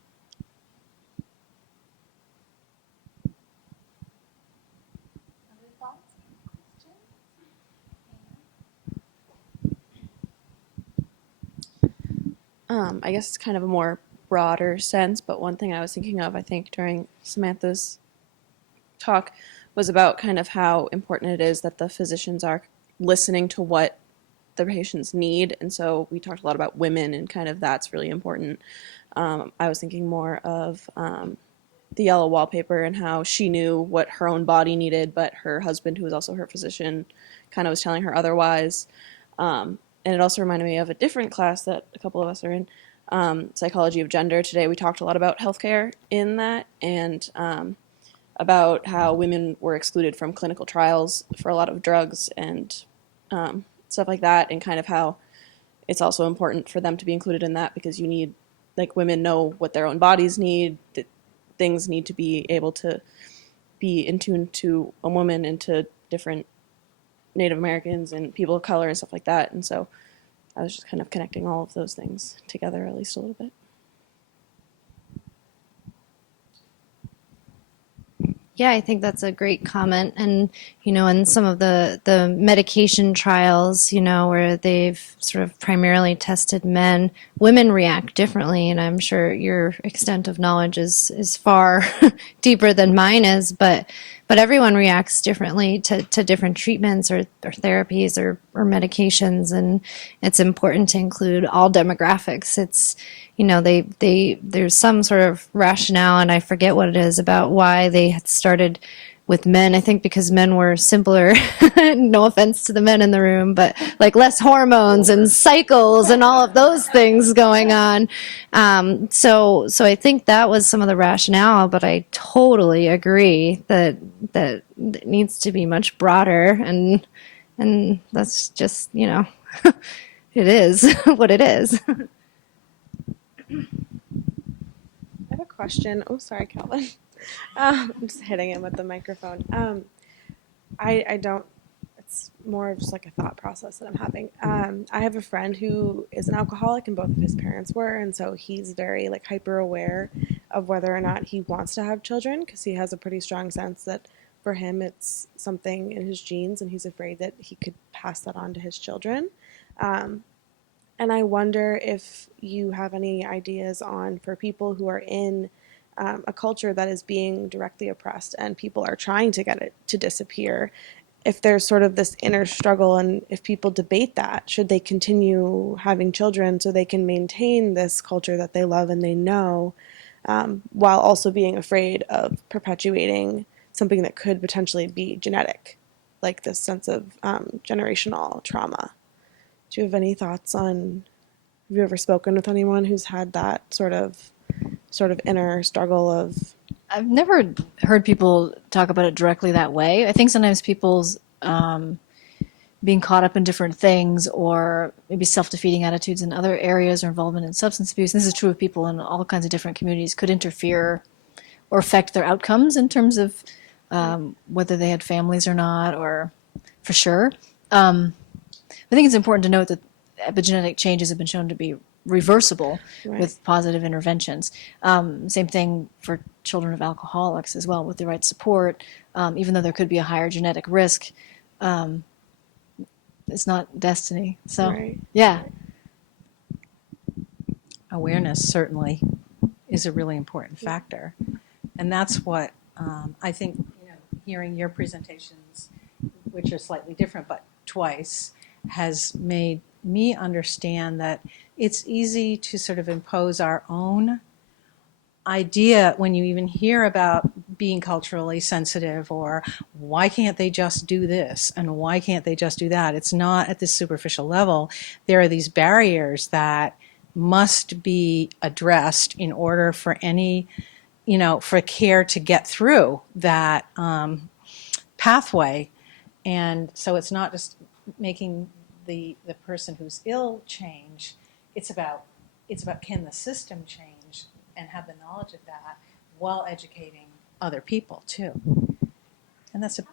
I guess it's kind of a more broader sense, but one thing I was thinking of, I think, during Samantha's talk was about kind of how important it is that the physicians are listening to what the patients need. And so we talked a lot about women, and kind of that's really important. I was thinking more of the yellow wallpaper and how she knew what her own body needed, but her husband, who was also her physician, kind of was telling her otherwise. And it also reminded me of a different class that a couple of us are in, Psychology of Gender. Today we talked a lot about healthcare in that, and about how women were excluded from clinical trials for a lot of drugs and stuff like that, and kind of how it's also important for them to be included in that, because you need, like, women know what their own bodies need, that things need to be able to be in tune to a woman and to different Native Americans and people of color and stuff like that. And so I was just kind of connecting all of those things together, at least a little bit. Yeah, I think that's a great comment. And, in some of the medication trials, where they've sort of primarily tested men, women react differently. And I'm sure your extent of knowledge is far deeper than mine is, but everyone reacts differently to different treatments or therapies or medications. And it's important to include all demographics. It's, there's some sort of rationale, and I forget what it is, about why they had started with men. I think because men were simpler, no offense to the men in the room, but like less hormones and cycles and all of those things going on. So I think that was some of the rationale, but I totally agree that it needs to be much broader, and that's just, it is what it is. I have a question. Oh, sorry, Calvin. I'm just hitting him with the microphone. I don't, it's more of just like a thought process that I'm having. I have a friend who is an alcoholic, and both of his parents were, and so he's very like hyper aware of whether or not he wants to have children, because he has a pretty strong sense that for him it's something in his genes, and he's afraid that he could pass that on to his children. And I wonder if you have any ideas on, for people who are in a culture that is being directly oppressed and people are trying to get it to disappear, if there's sort of this inner struggle, and if people debate that, should they continue having children so they can maintain this culture that they love and they know, while also being afraid of perpetuating something that could potentially be genetic, like this sense of generational trauma. Do you have any thoughts on, have you ever spoken with anyone who's had that sort of inner struggle of? I've never heard people talk about it directly that way. I think sometimes people's being caught up in different things, or maybe self-defeating attitudes in other areas, or involvement in substance abuse, and this is true of people in all kinds of different communities, could interfere or affect their outcomes in terms of whether they had families or not, or for sure. I think it's important to note that epigenetic changes have been shown to be reversible with positive interventions. Same thing for children of alcoholics as well, with the right support. Even though there could be a higher genetic risk, it's not destiny. So, yeah. Awareness certainly is a really important factor. And that's what I think, hearing your presentations, which are slightly different, but twice, has made me understand that it's easy to sort of impose our own idea when you even hear about being culturally sensitive, or why can't they just do this and why can't they just do that. It's not at this superficial level. There are these barriers that must be addressed in order for any, for care to get through that pathway. And so it's not just making the person who's ill change. It's about can the system change and have the knowledge of that while educating other people too. And that's a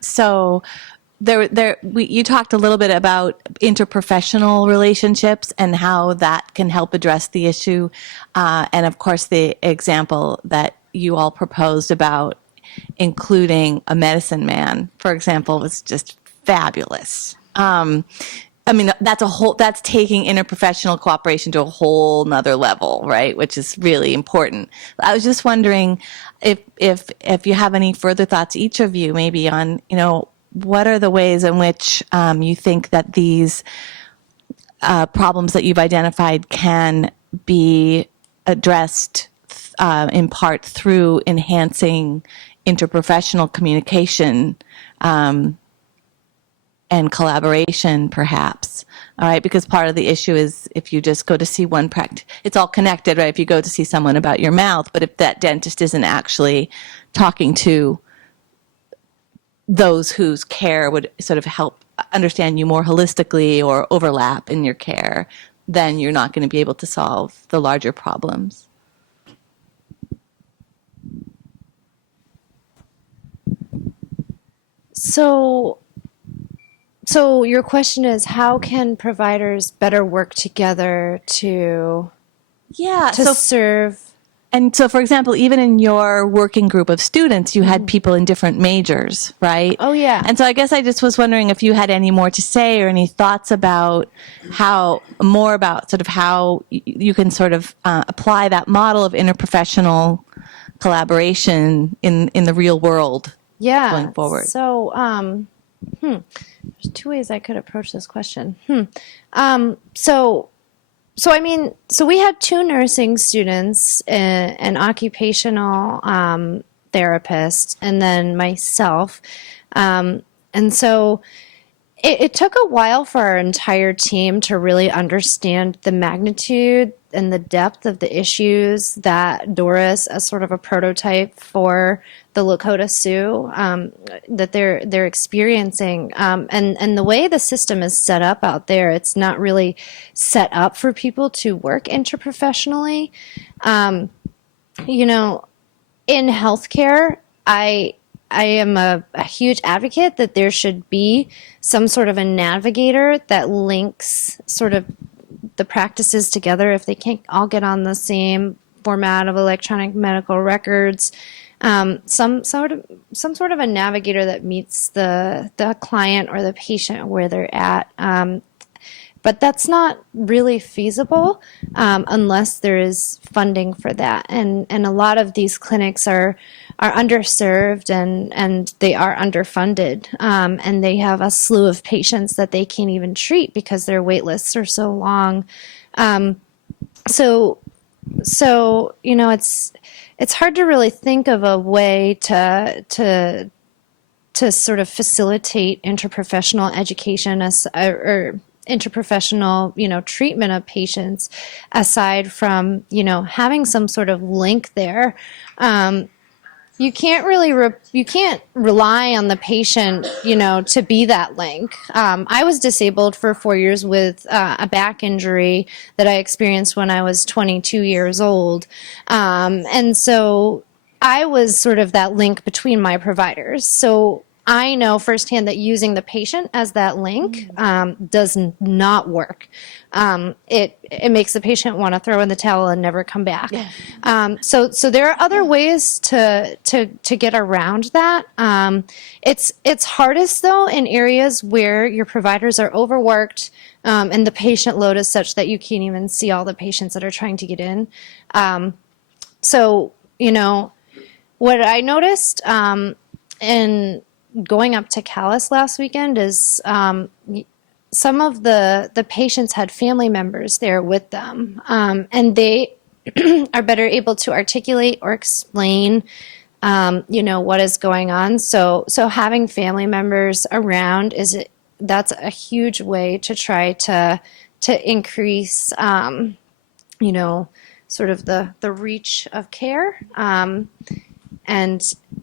So you talked a little bit about interprofessional relationships and how that can help address the issue. And of course, the example that you all proposed about including a medicine man, for example, was just fabulous. I mean, that's taking interprofessional cooperation to a whole nother level, right? Which is really important. I was just wondering if you have any further thoughts, each of you, maybe on, what are the ways in which you think that these problems that you've identified can be addressed in part through enhancing interprofessional communication and collaboration, perhaps. All right, because part of the issue is if you just go to see one it's all connected, right? If you go to see someone about your mouth, but if that dentist isn't actually talking to those whose care would sort of help understand you more holistically or overlap in your care, then you're not going to be able to solve the larger problems. So your question is, how can providers better work together to serve? And so, for example, even in your working group of students, you had people in different majors, right? Oh, yeah. And so I guess I just was wondering if you had any more to say or any thoughts about how you can sort of apply that model of interprofessional collaboration in the real world going forward. So, there's two ways I could approach this question. So we had two nursing students, an occupational therapist, and then myself. And so it took a while for our entire team to really understand the magnitude and the depth of the issues that Doris, as sort of a prototype for the Lakota Sioux, that they're experiencing, and the way the system is set up out there, it's not really set up for people to work interprofessionally. In healthcare, I am a huge advocate that there should be some sort of a navigator that links sort of the practices together if they can't all get on the same format of electronic medical records. Some sort of a navigator that meets the client or the patient where they're at. But that's not really feasible unless there is funding for that. And a lot of these clinics are underserved and they are underfunded. And they have a slew of patients that they can't even treat because their wait lists are so long. So it's hard to really think of a way to sort of facilitate interprofessional education or interprofessional, treatment of patients aside from, having some sort of link there. you can't really you can't rely on the patient, to be that link. I was disabled for 4 years with a back injury that I experienced when I was 22 years old, and so I was sort of that link between my providers. So I know firsthand that using the patient as that link does not work. It makes the patient want to throw in the towel and never come back. So there are other ways to get around that. It's hardest though in areas where your providers are overworked and the patient load is such that you can't even see all the patients that are trying to get in. So what I noticed in going up to Calais last weekend is some of the patients had family members there with them, and they are better able to articulate or explain, what is going on. So having family members around that's a huge way to try to increase, sort of the reach of care, and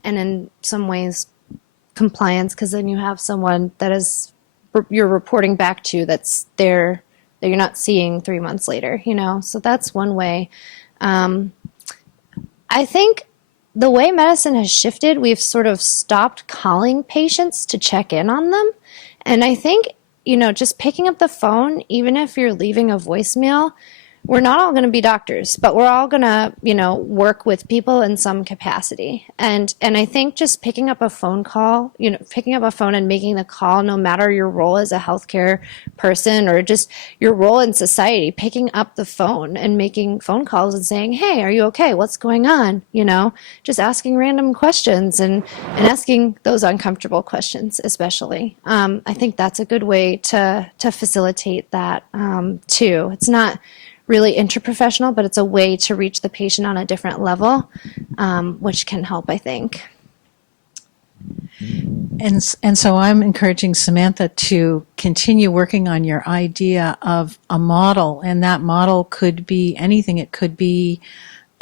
in some ways compliance, because then you have someone that is you're reporting back to that's there that you're not seeing 3 months later, so that's one way. I think the way medicine has shifted, we've sort of stopped calling patients to check in on them, and I think just picking up the phone, even if you're leaving a voicemail, we're not all going to be doctors, but we're all going to, work with people in some capacity. And I think just picking up a phone call, picking up a phone and making the call, no matter your role as a healthcare person or just your role in society, picking up the phone and making phone calls and saying, hey, are you okay? What's going on? Just asking random questions and asking those uncomfortable questions, especially. I think that's a good way to facilitate that, too. It's not really interprofessional, but it's a way to reach the patient on a different level, which can help, I think. And so I'm encouraging Samantha to continue working on your idea of a model, and that model could be anything. It could be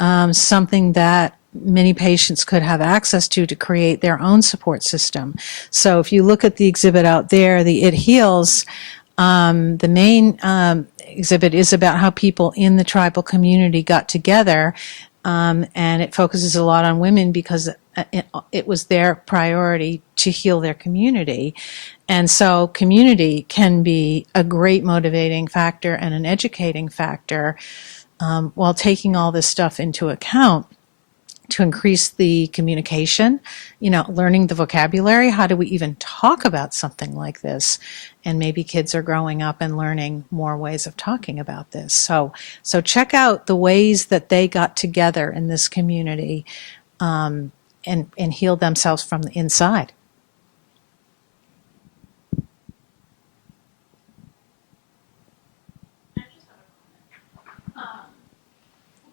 something that many patients could have access to create their own support system. So if you look at the exhibit out there, the It Heals, the main exhibit is about how people in the tribal community got together, and it focuses a lot on women because it was their priority to heal their community. And so community can be a great motivating factor and an educating factor, while taking all this stuff into account to increase the communication, learning the vocabulary. How do we even talk about something like this? And maybe kids are growing up and learning more ways of talking about this. So check out the ways that they got together in this community, and healed themselves from the inside.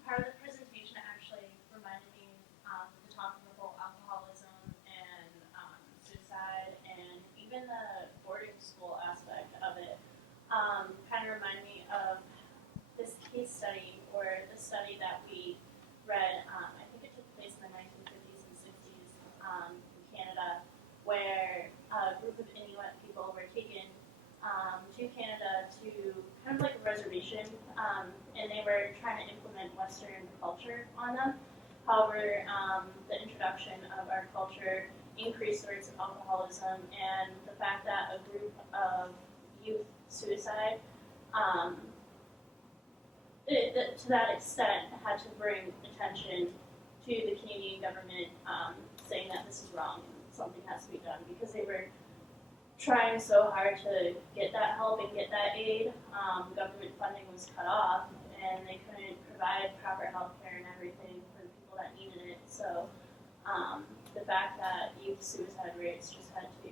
Part of the presentation actually reminded me of the topic about alcoholism and suicide, and even the boarding school aspect of it kind of reminded me of this case study, or the study that we read. I think it took place in the 1950s and 60s in Canada, where a group of Inuit people were taken to Canada to kind of like a reservation, and they were trying to implement Western culture on them. However, the introduction of our culture increased the rates of alcoholism, and the fact that a group of youth suicide, to that extent, had to bring attention to the Canadian government, saying that this is wrong and something has to be done, because they were trying so hard to get that help and get that aid. Government funding was cut off, and they couldn't provide proper health care and everything for the people that needed it. So the fact that youth suicide rates just had to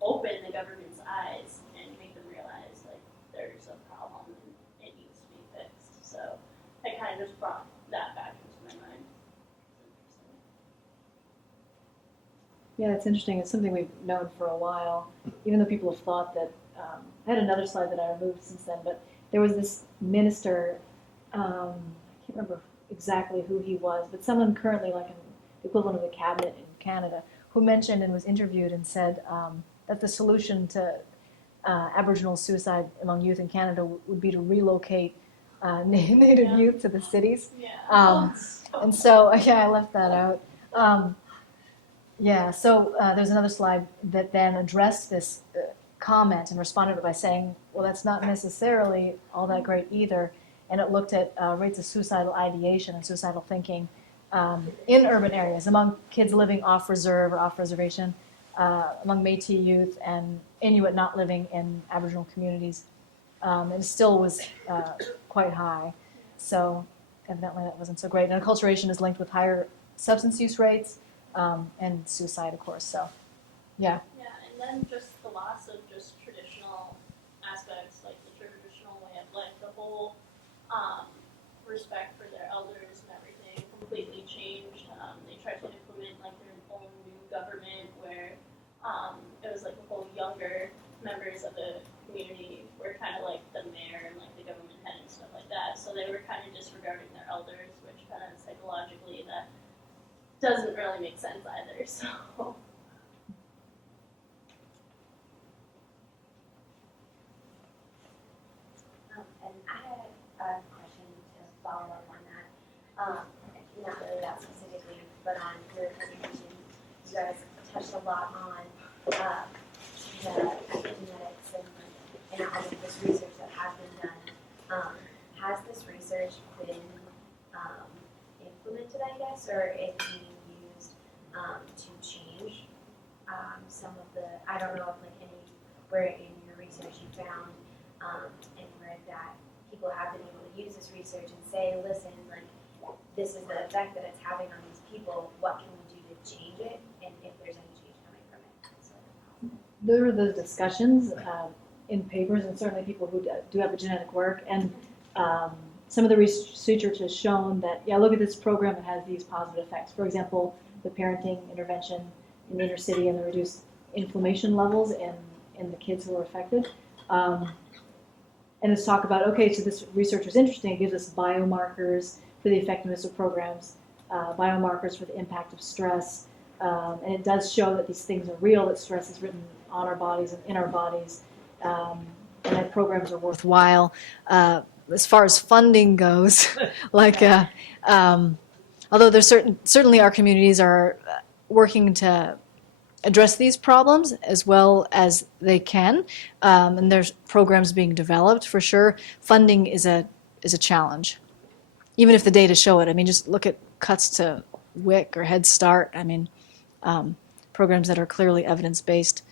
open the government's eyes and make them realize like there's a problem and it needs to be fixed. So I kind of just brought that back into my mind. Yeah, it's interesting. It's something we've known for a while, even though people have thought that. I had another slide that I removed since then, but there was this minister, I can't remember exactly who he was, but someone currently like in the equivalent of a cabinet in Canada, who mentioned and was interviewed and said that the solution to Aboriginal suicide among youth in Canada would be to relocate Native youth to the cities. And so, yeah, I left that out. So there's another slide that then addressed this comment and responded by saying, well, that's not necessarily all that great either. And it looked at rates of suicidal ideation and suicidal thinking in urban areas among kids living off reserve or off reservation, among Métis youth and Inuit not living in Aboriginal communities. And it still was quite high. So evidently that wasn't so great. And acculturation is linked with higher substance use rates and suicide, of course. So, yeah. Yeah, and then just the loss of just traditional aspects, like the traditional way of life, the whole respect for their elders and everything completely changed. They tried to implement like their own new government where it was like the whole younger members of the community were kind of like the mayor and like the government head and stuff like that. So they were kind of disregarding their elders, which kind of psychologically that doesn't really make sense either. So. And I had a question to follow up on that. Not really that specifically, but on your presentation, you guys touched a lot on the epidemics and all of this research that has been done. Has this research been implemented, I guess, or is being used to change some of the, I don't know if like anywhere in your research you found anywhere that people have been able to use this research and say, listen, like this is the effect that it's having on these people, what can we do to change it, and if there's any change coming from it. So, There are those discussions in papers, and certainly people who do have a genetic work, and some of the research has shown that, yeah, look at this program, it has these positive effects. For example, the parenting intervention in the inner city and the reduced inflammation levels in the kids who are affected. And it's talk about, okay, so this research was interesting, it gives us biomarkers for the effectiveness of programs, biomarkers for the impact of stress, and it does show that these things are real, that stress is written on our bodies and in our bodies, and that programs are worthwhile. As far as funding goes, like, although there's certainly our communities are working to address these problems as well as they can, and there's programs being developed for sure. Funding is a challenge, even if the data show it. I mean, just look at cuts to WIC or Head Start. I mean, programs that are clearly evidence-based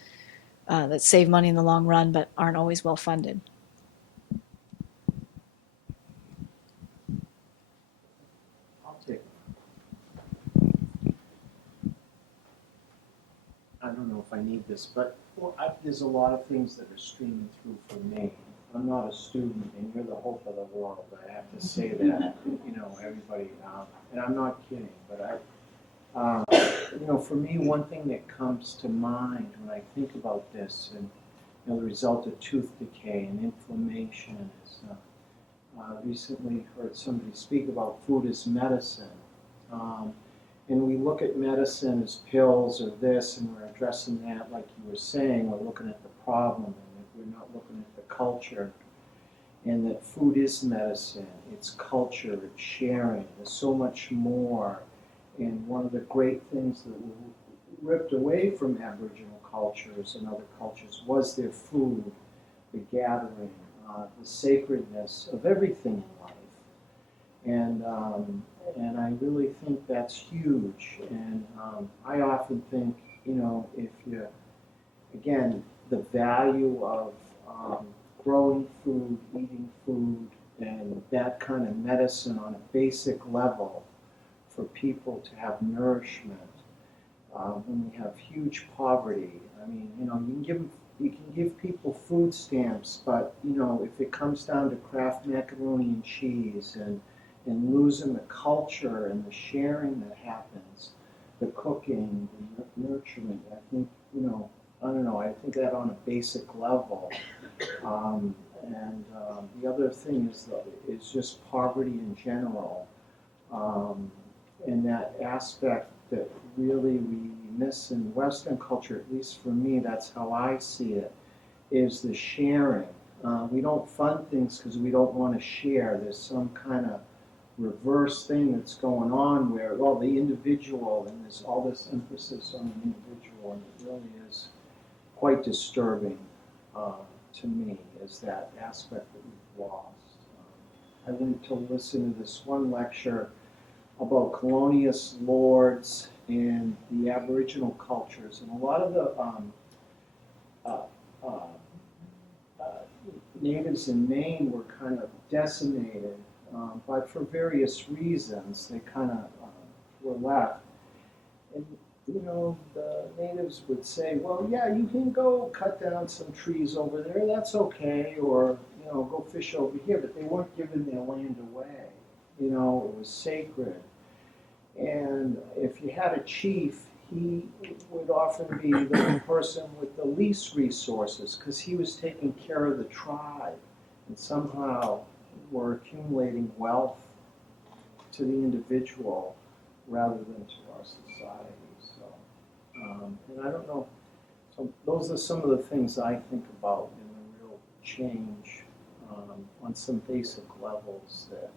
that save money in the long run but aren't always well funded. I don't know if I need this, but there's a lot of things that are streaming through for me. I'm not a student, and you're the hope of the world. I have to say that, everybody, and I'm not kidding, but for me, one thing that comes to mind when I think about this, and the result of tooth decay and inflammation is, recently heard somebody speak about food as medicine. And we look at medicine as pills or this, and we're addressing that, like you were saying, we're looking at the problem, and we're not looking at the culture. And that food is medicine, it's culture, it's sharing, there's so much more. And one of the great things that we ripped away from Aboriginal cultures and other cultures was their food, the gathering, the sacredness of everything in life. And I really think that's huge. And I often think, if you, again, the value of growing food, eating food, and that kind of medicine on a basic level for people to have nourishment. When we have huge poverty, I mean, you can give people food stamps, but if it comes down to Kraft macaroni and cheese and losing the culture and the sharing that happens, the cooking, the nurturing, I think, I don't know, I think that on a basic level. The other thing is just poverty in general, and that aspect that really we miss in Western culture, at least for me, that's how I see it, is the sharing. We don't fund things because we don't want to share. There's some kind of reverse thing that's going on where, well, the individual, and there's all this emphasis on the individual, and it really is quite disturbing to me, is that aspect that we've lost. I went to listen to this one lecture about colonious lords and the Aboriginal cultures, and a lot of the natives in Maine were kind of decimated, but for various reasons they kind of were left. And you know, the natives would say, well, yeah, you can go cut down some trees over there, that's okay, or you know, go fish over here, but they weren't giving their land away. You know, it was sacred. And if you had a chief, he would often be the person with the least resources because he was taking care of the tribe and somehow were accumulating wealth to the individual rather than to our society. So, and I don't know, so those are some of the things I think about in the real change on some basic levels that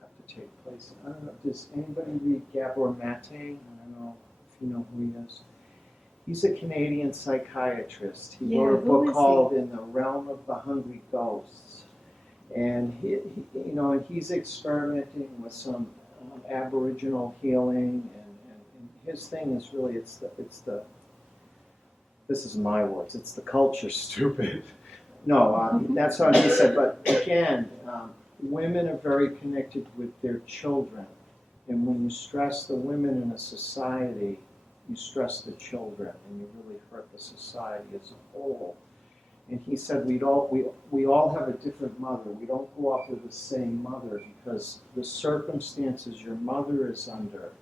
have to take place. I don't know, does anybody read Gabor Mate? I don't know if you know who he is. He's a Canadian psychiatrist. He wrote a book called In the Realm of the Hungry Ghosts. And he you know, and he's experimenting with some Aboriginal healing, and his thing is really, it's the this is my words, it's the culture, stupid. No, that's what he said, but again, women are very connected with their children. And when you stress the women in a society, you stress the children, and you really hurt the society as a whole. And he said we all have a different mother. We don't grow up with the same mother because the circumstances your mother is under,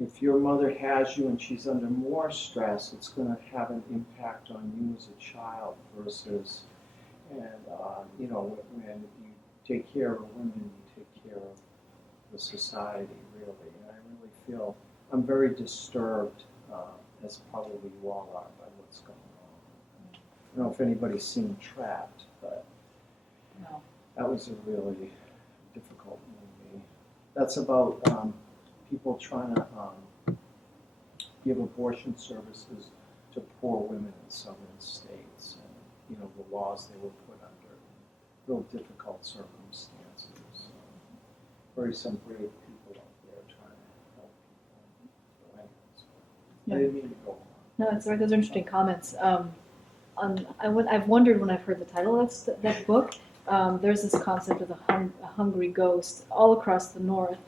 if your mother has you and she's under more stress, it's going to have an impact on you as a child versus, and you know, when you take care of women, you take care of the society, really. And I really feel, I'm very disturbed, as probably you all are, by what's going on. I don't know if anybody's seen Trapped, but No. that was a really difficult movie. That's about people trying to give abortion services to poor women in southern states, and you know, the laws they were put under, real difficult circumstances. Very some brave people out there trying to help people. So anyways, I didn't mean to go on. No, that's right. Those are interesting comments. I've wondered when I've heard the title of that book. There's this concept of a hungry ghost all across the north,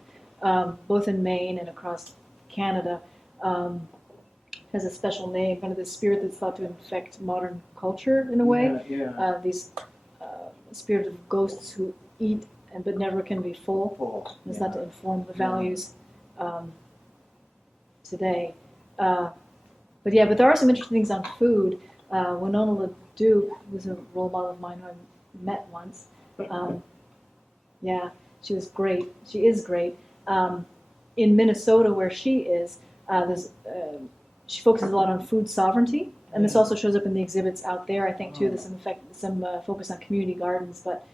both in Maine and across Canada. Has a special name, kind of the spirit that's thought to infect modern culture in a way. Yeah. These spirit of ghosts who eat but never can be full. It's not to inform the values today. But there are some interesting things on food. Winona LaDuke was a role model of mine who I met once. She was great. She is great. In Minnesota, where she is, she focuses a lot on food sovereignty, and this also shows up in the exhibits out there. I think too, there's some focus on community gardens, but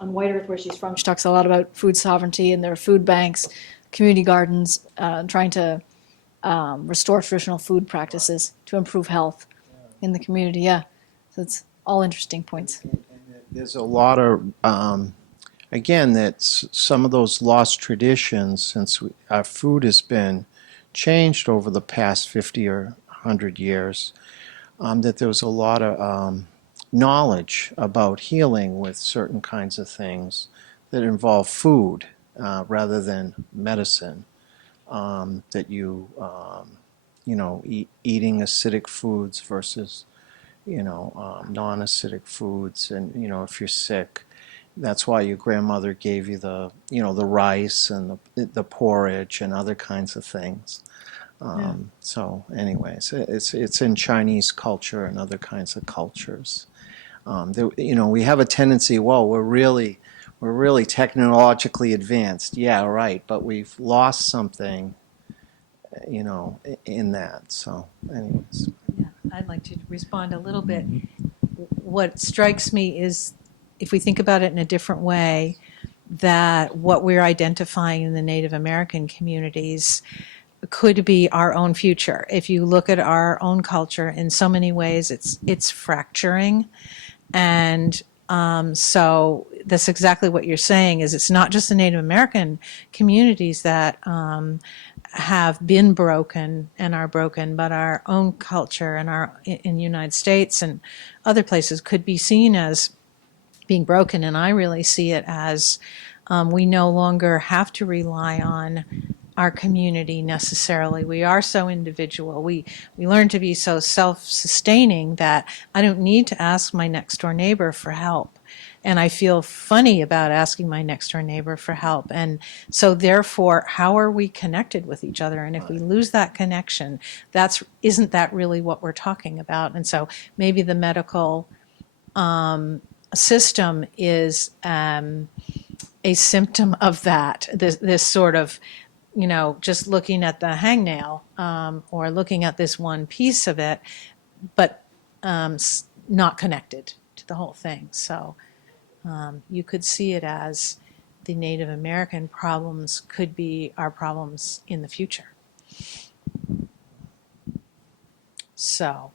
on White Earth, where she's from, she talks a lot about food sovereignty, and there are food banks, community gardens, trying to restore traditional food practices to improve health in the community. Yeah, so it's all interesting points. And there's a lot of, again, that's some of those lost traditions since our food has been changed over the past 50 or 100 years, that there was a lot of knowledge about healing with certain kinds of things that involve food rather than medicine. That you know, eating acidic foods versus, you know, non-acidic foods, and you know, if you're sick, that's why your grandmother gave you the, you know, the rice and the porridge and other kinds of things. So, anyways, it's in Chinese culture and other kinds of cultures. You know, we have a tendency, well, we're we're really technologically advanced. Yeah, right, but we've lost something, in that. So, anyways. Yeah, I'd like to respond a little bit. What strikes me is, if we think about it in a different way, that what we're identifying in the Native American communities could be our own future. If you look at our own culture, in so many ways, it's fracturing, and so that's exactly what you're saying. Is it's not just the Native American communities that have been broken and are broken, but our own culture and in the United States and other places could be seen as being broken. And I really see it as we no longer have to rely on our community necessarily. We are so individual. We learn to be so self-sustaining that I don't need to ask my next door neighbor for help. And I feel funny about asking my next door neighbor for help. And so therefore, how are we connected with each other? And if we lose that connection, isn't that really what we're talking about? And so maybe the medical system is a symptom of that, this sort of, just looking at the hangnail or looking at this one piece of it, but not connected to the whole thing. So you could see it as the Native American problems could be our problems in the future. So,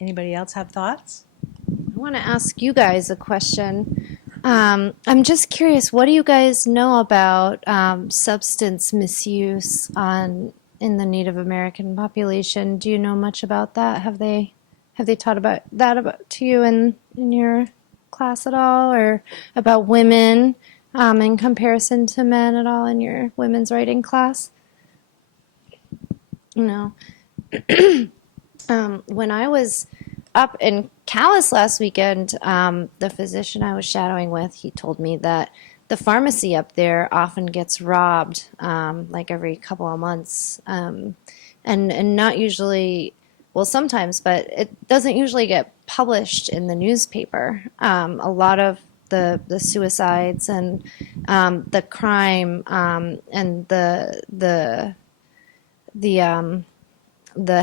anybody else have thoughts? I want to ask you guys a question. I'm just curious, what do you guys know about substance misuse in the Native American population? Do you know much about that? Have they taught about that to you in your class at all, or about women in comparison to men at all in your women's writing class? No. When I was up in Calais last weekend, the physician I was shadowing with, he told me that the pharmacy up there often gets robbed, like every couple of months, and not usually, well, sometimes, but it doesn't usually get published in the newspaper. A lot of the suicides and the crime and the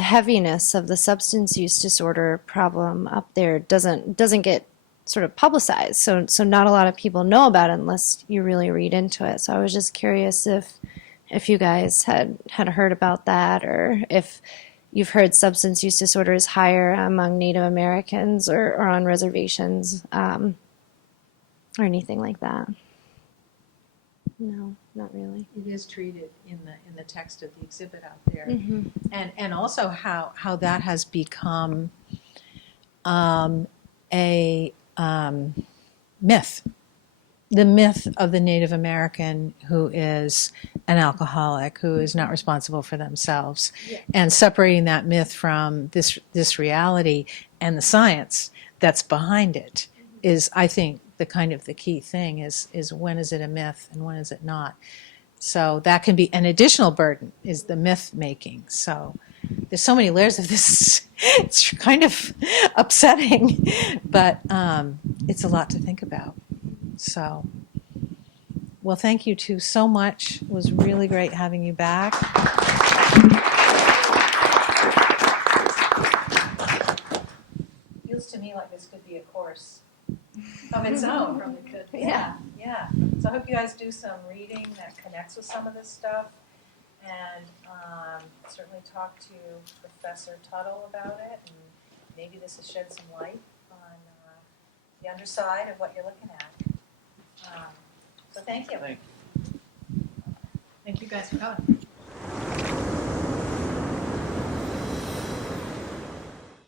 heaviness of the substance use disorder problem up there doesn't get sort of publicized. So not a lot of people know about it unless you really read into it. So I was just curious if you guys had heard about that, or if you've heard substance use disorder is higher among Native Americans or on reservations, or anything like that. No, not really. It is treated in the text of the exhibit out there, Mm-hmm. and also how that has become a myth. The myth of the Native American who is an alcoholic, who is not responsible for themselves, and separating that myth from this reality and the science that's behind it is, I think, the key thing is when is it a myth and when is it not. So that can be an additional burden, is the myth making. So there's so many layers of this. It's kind of upsetting, but it's a lot to think about. So, well, thank you two so much. It was really great having you back. Feels to me like this could be a course of its own. Yeah. So I hope you guys do some reading that connects with some of this stuff, and certainly talk to Professor Tuttle about it, and maybe this has shed some light on the underside of what you're looking at. So thank you. Thank you guys for coming.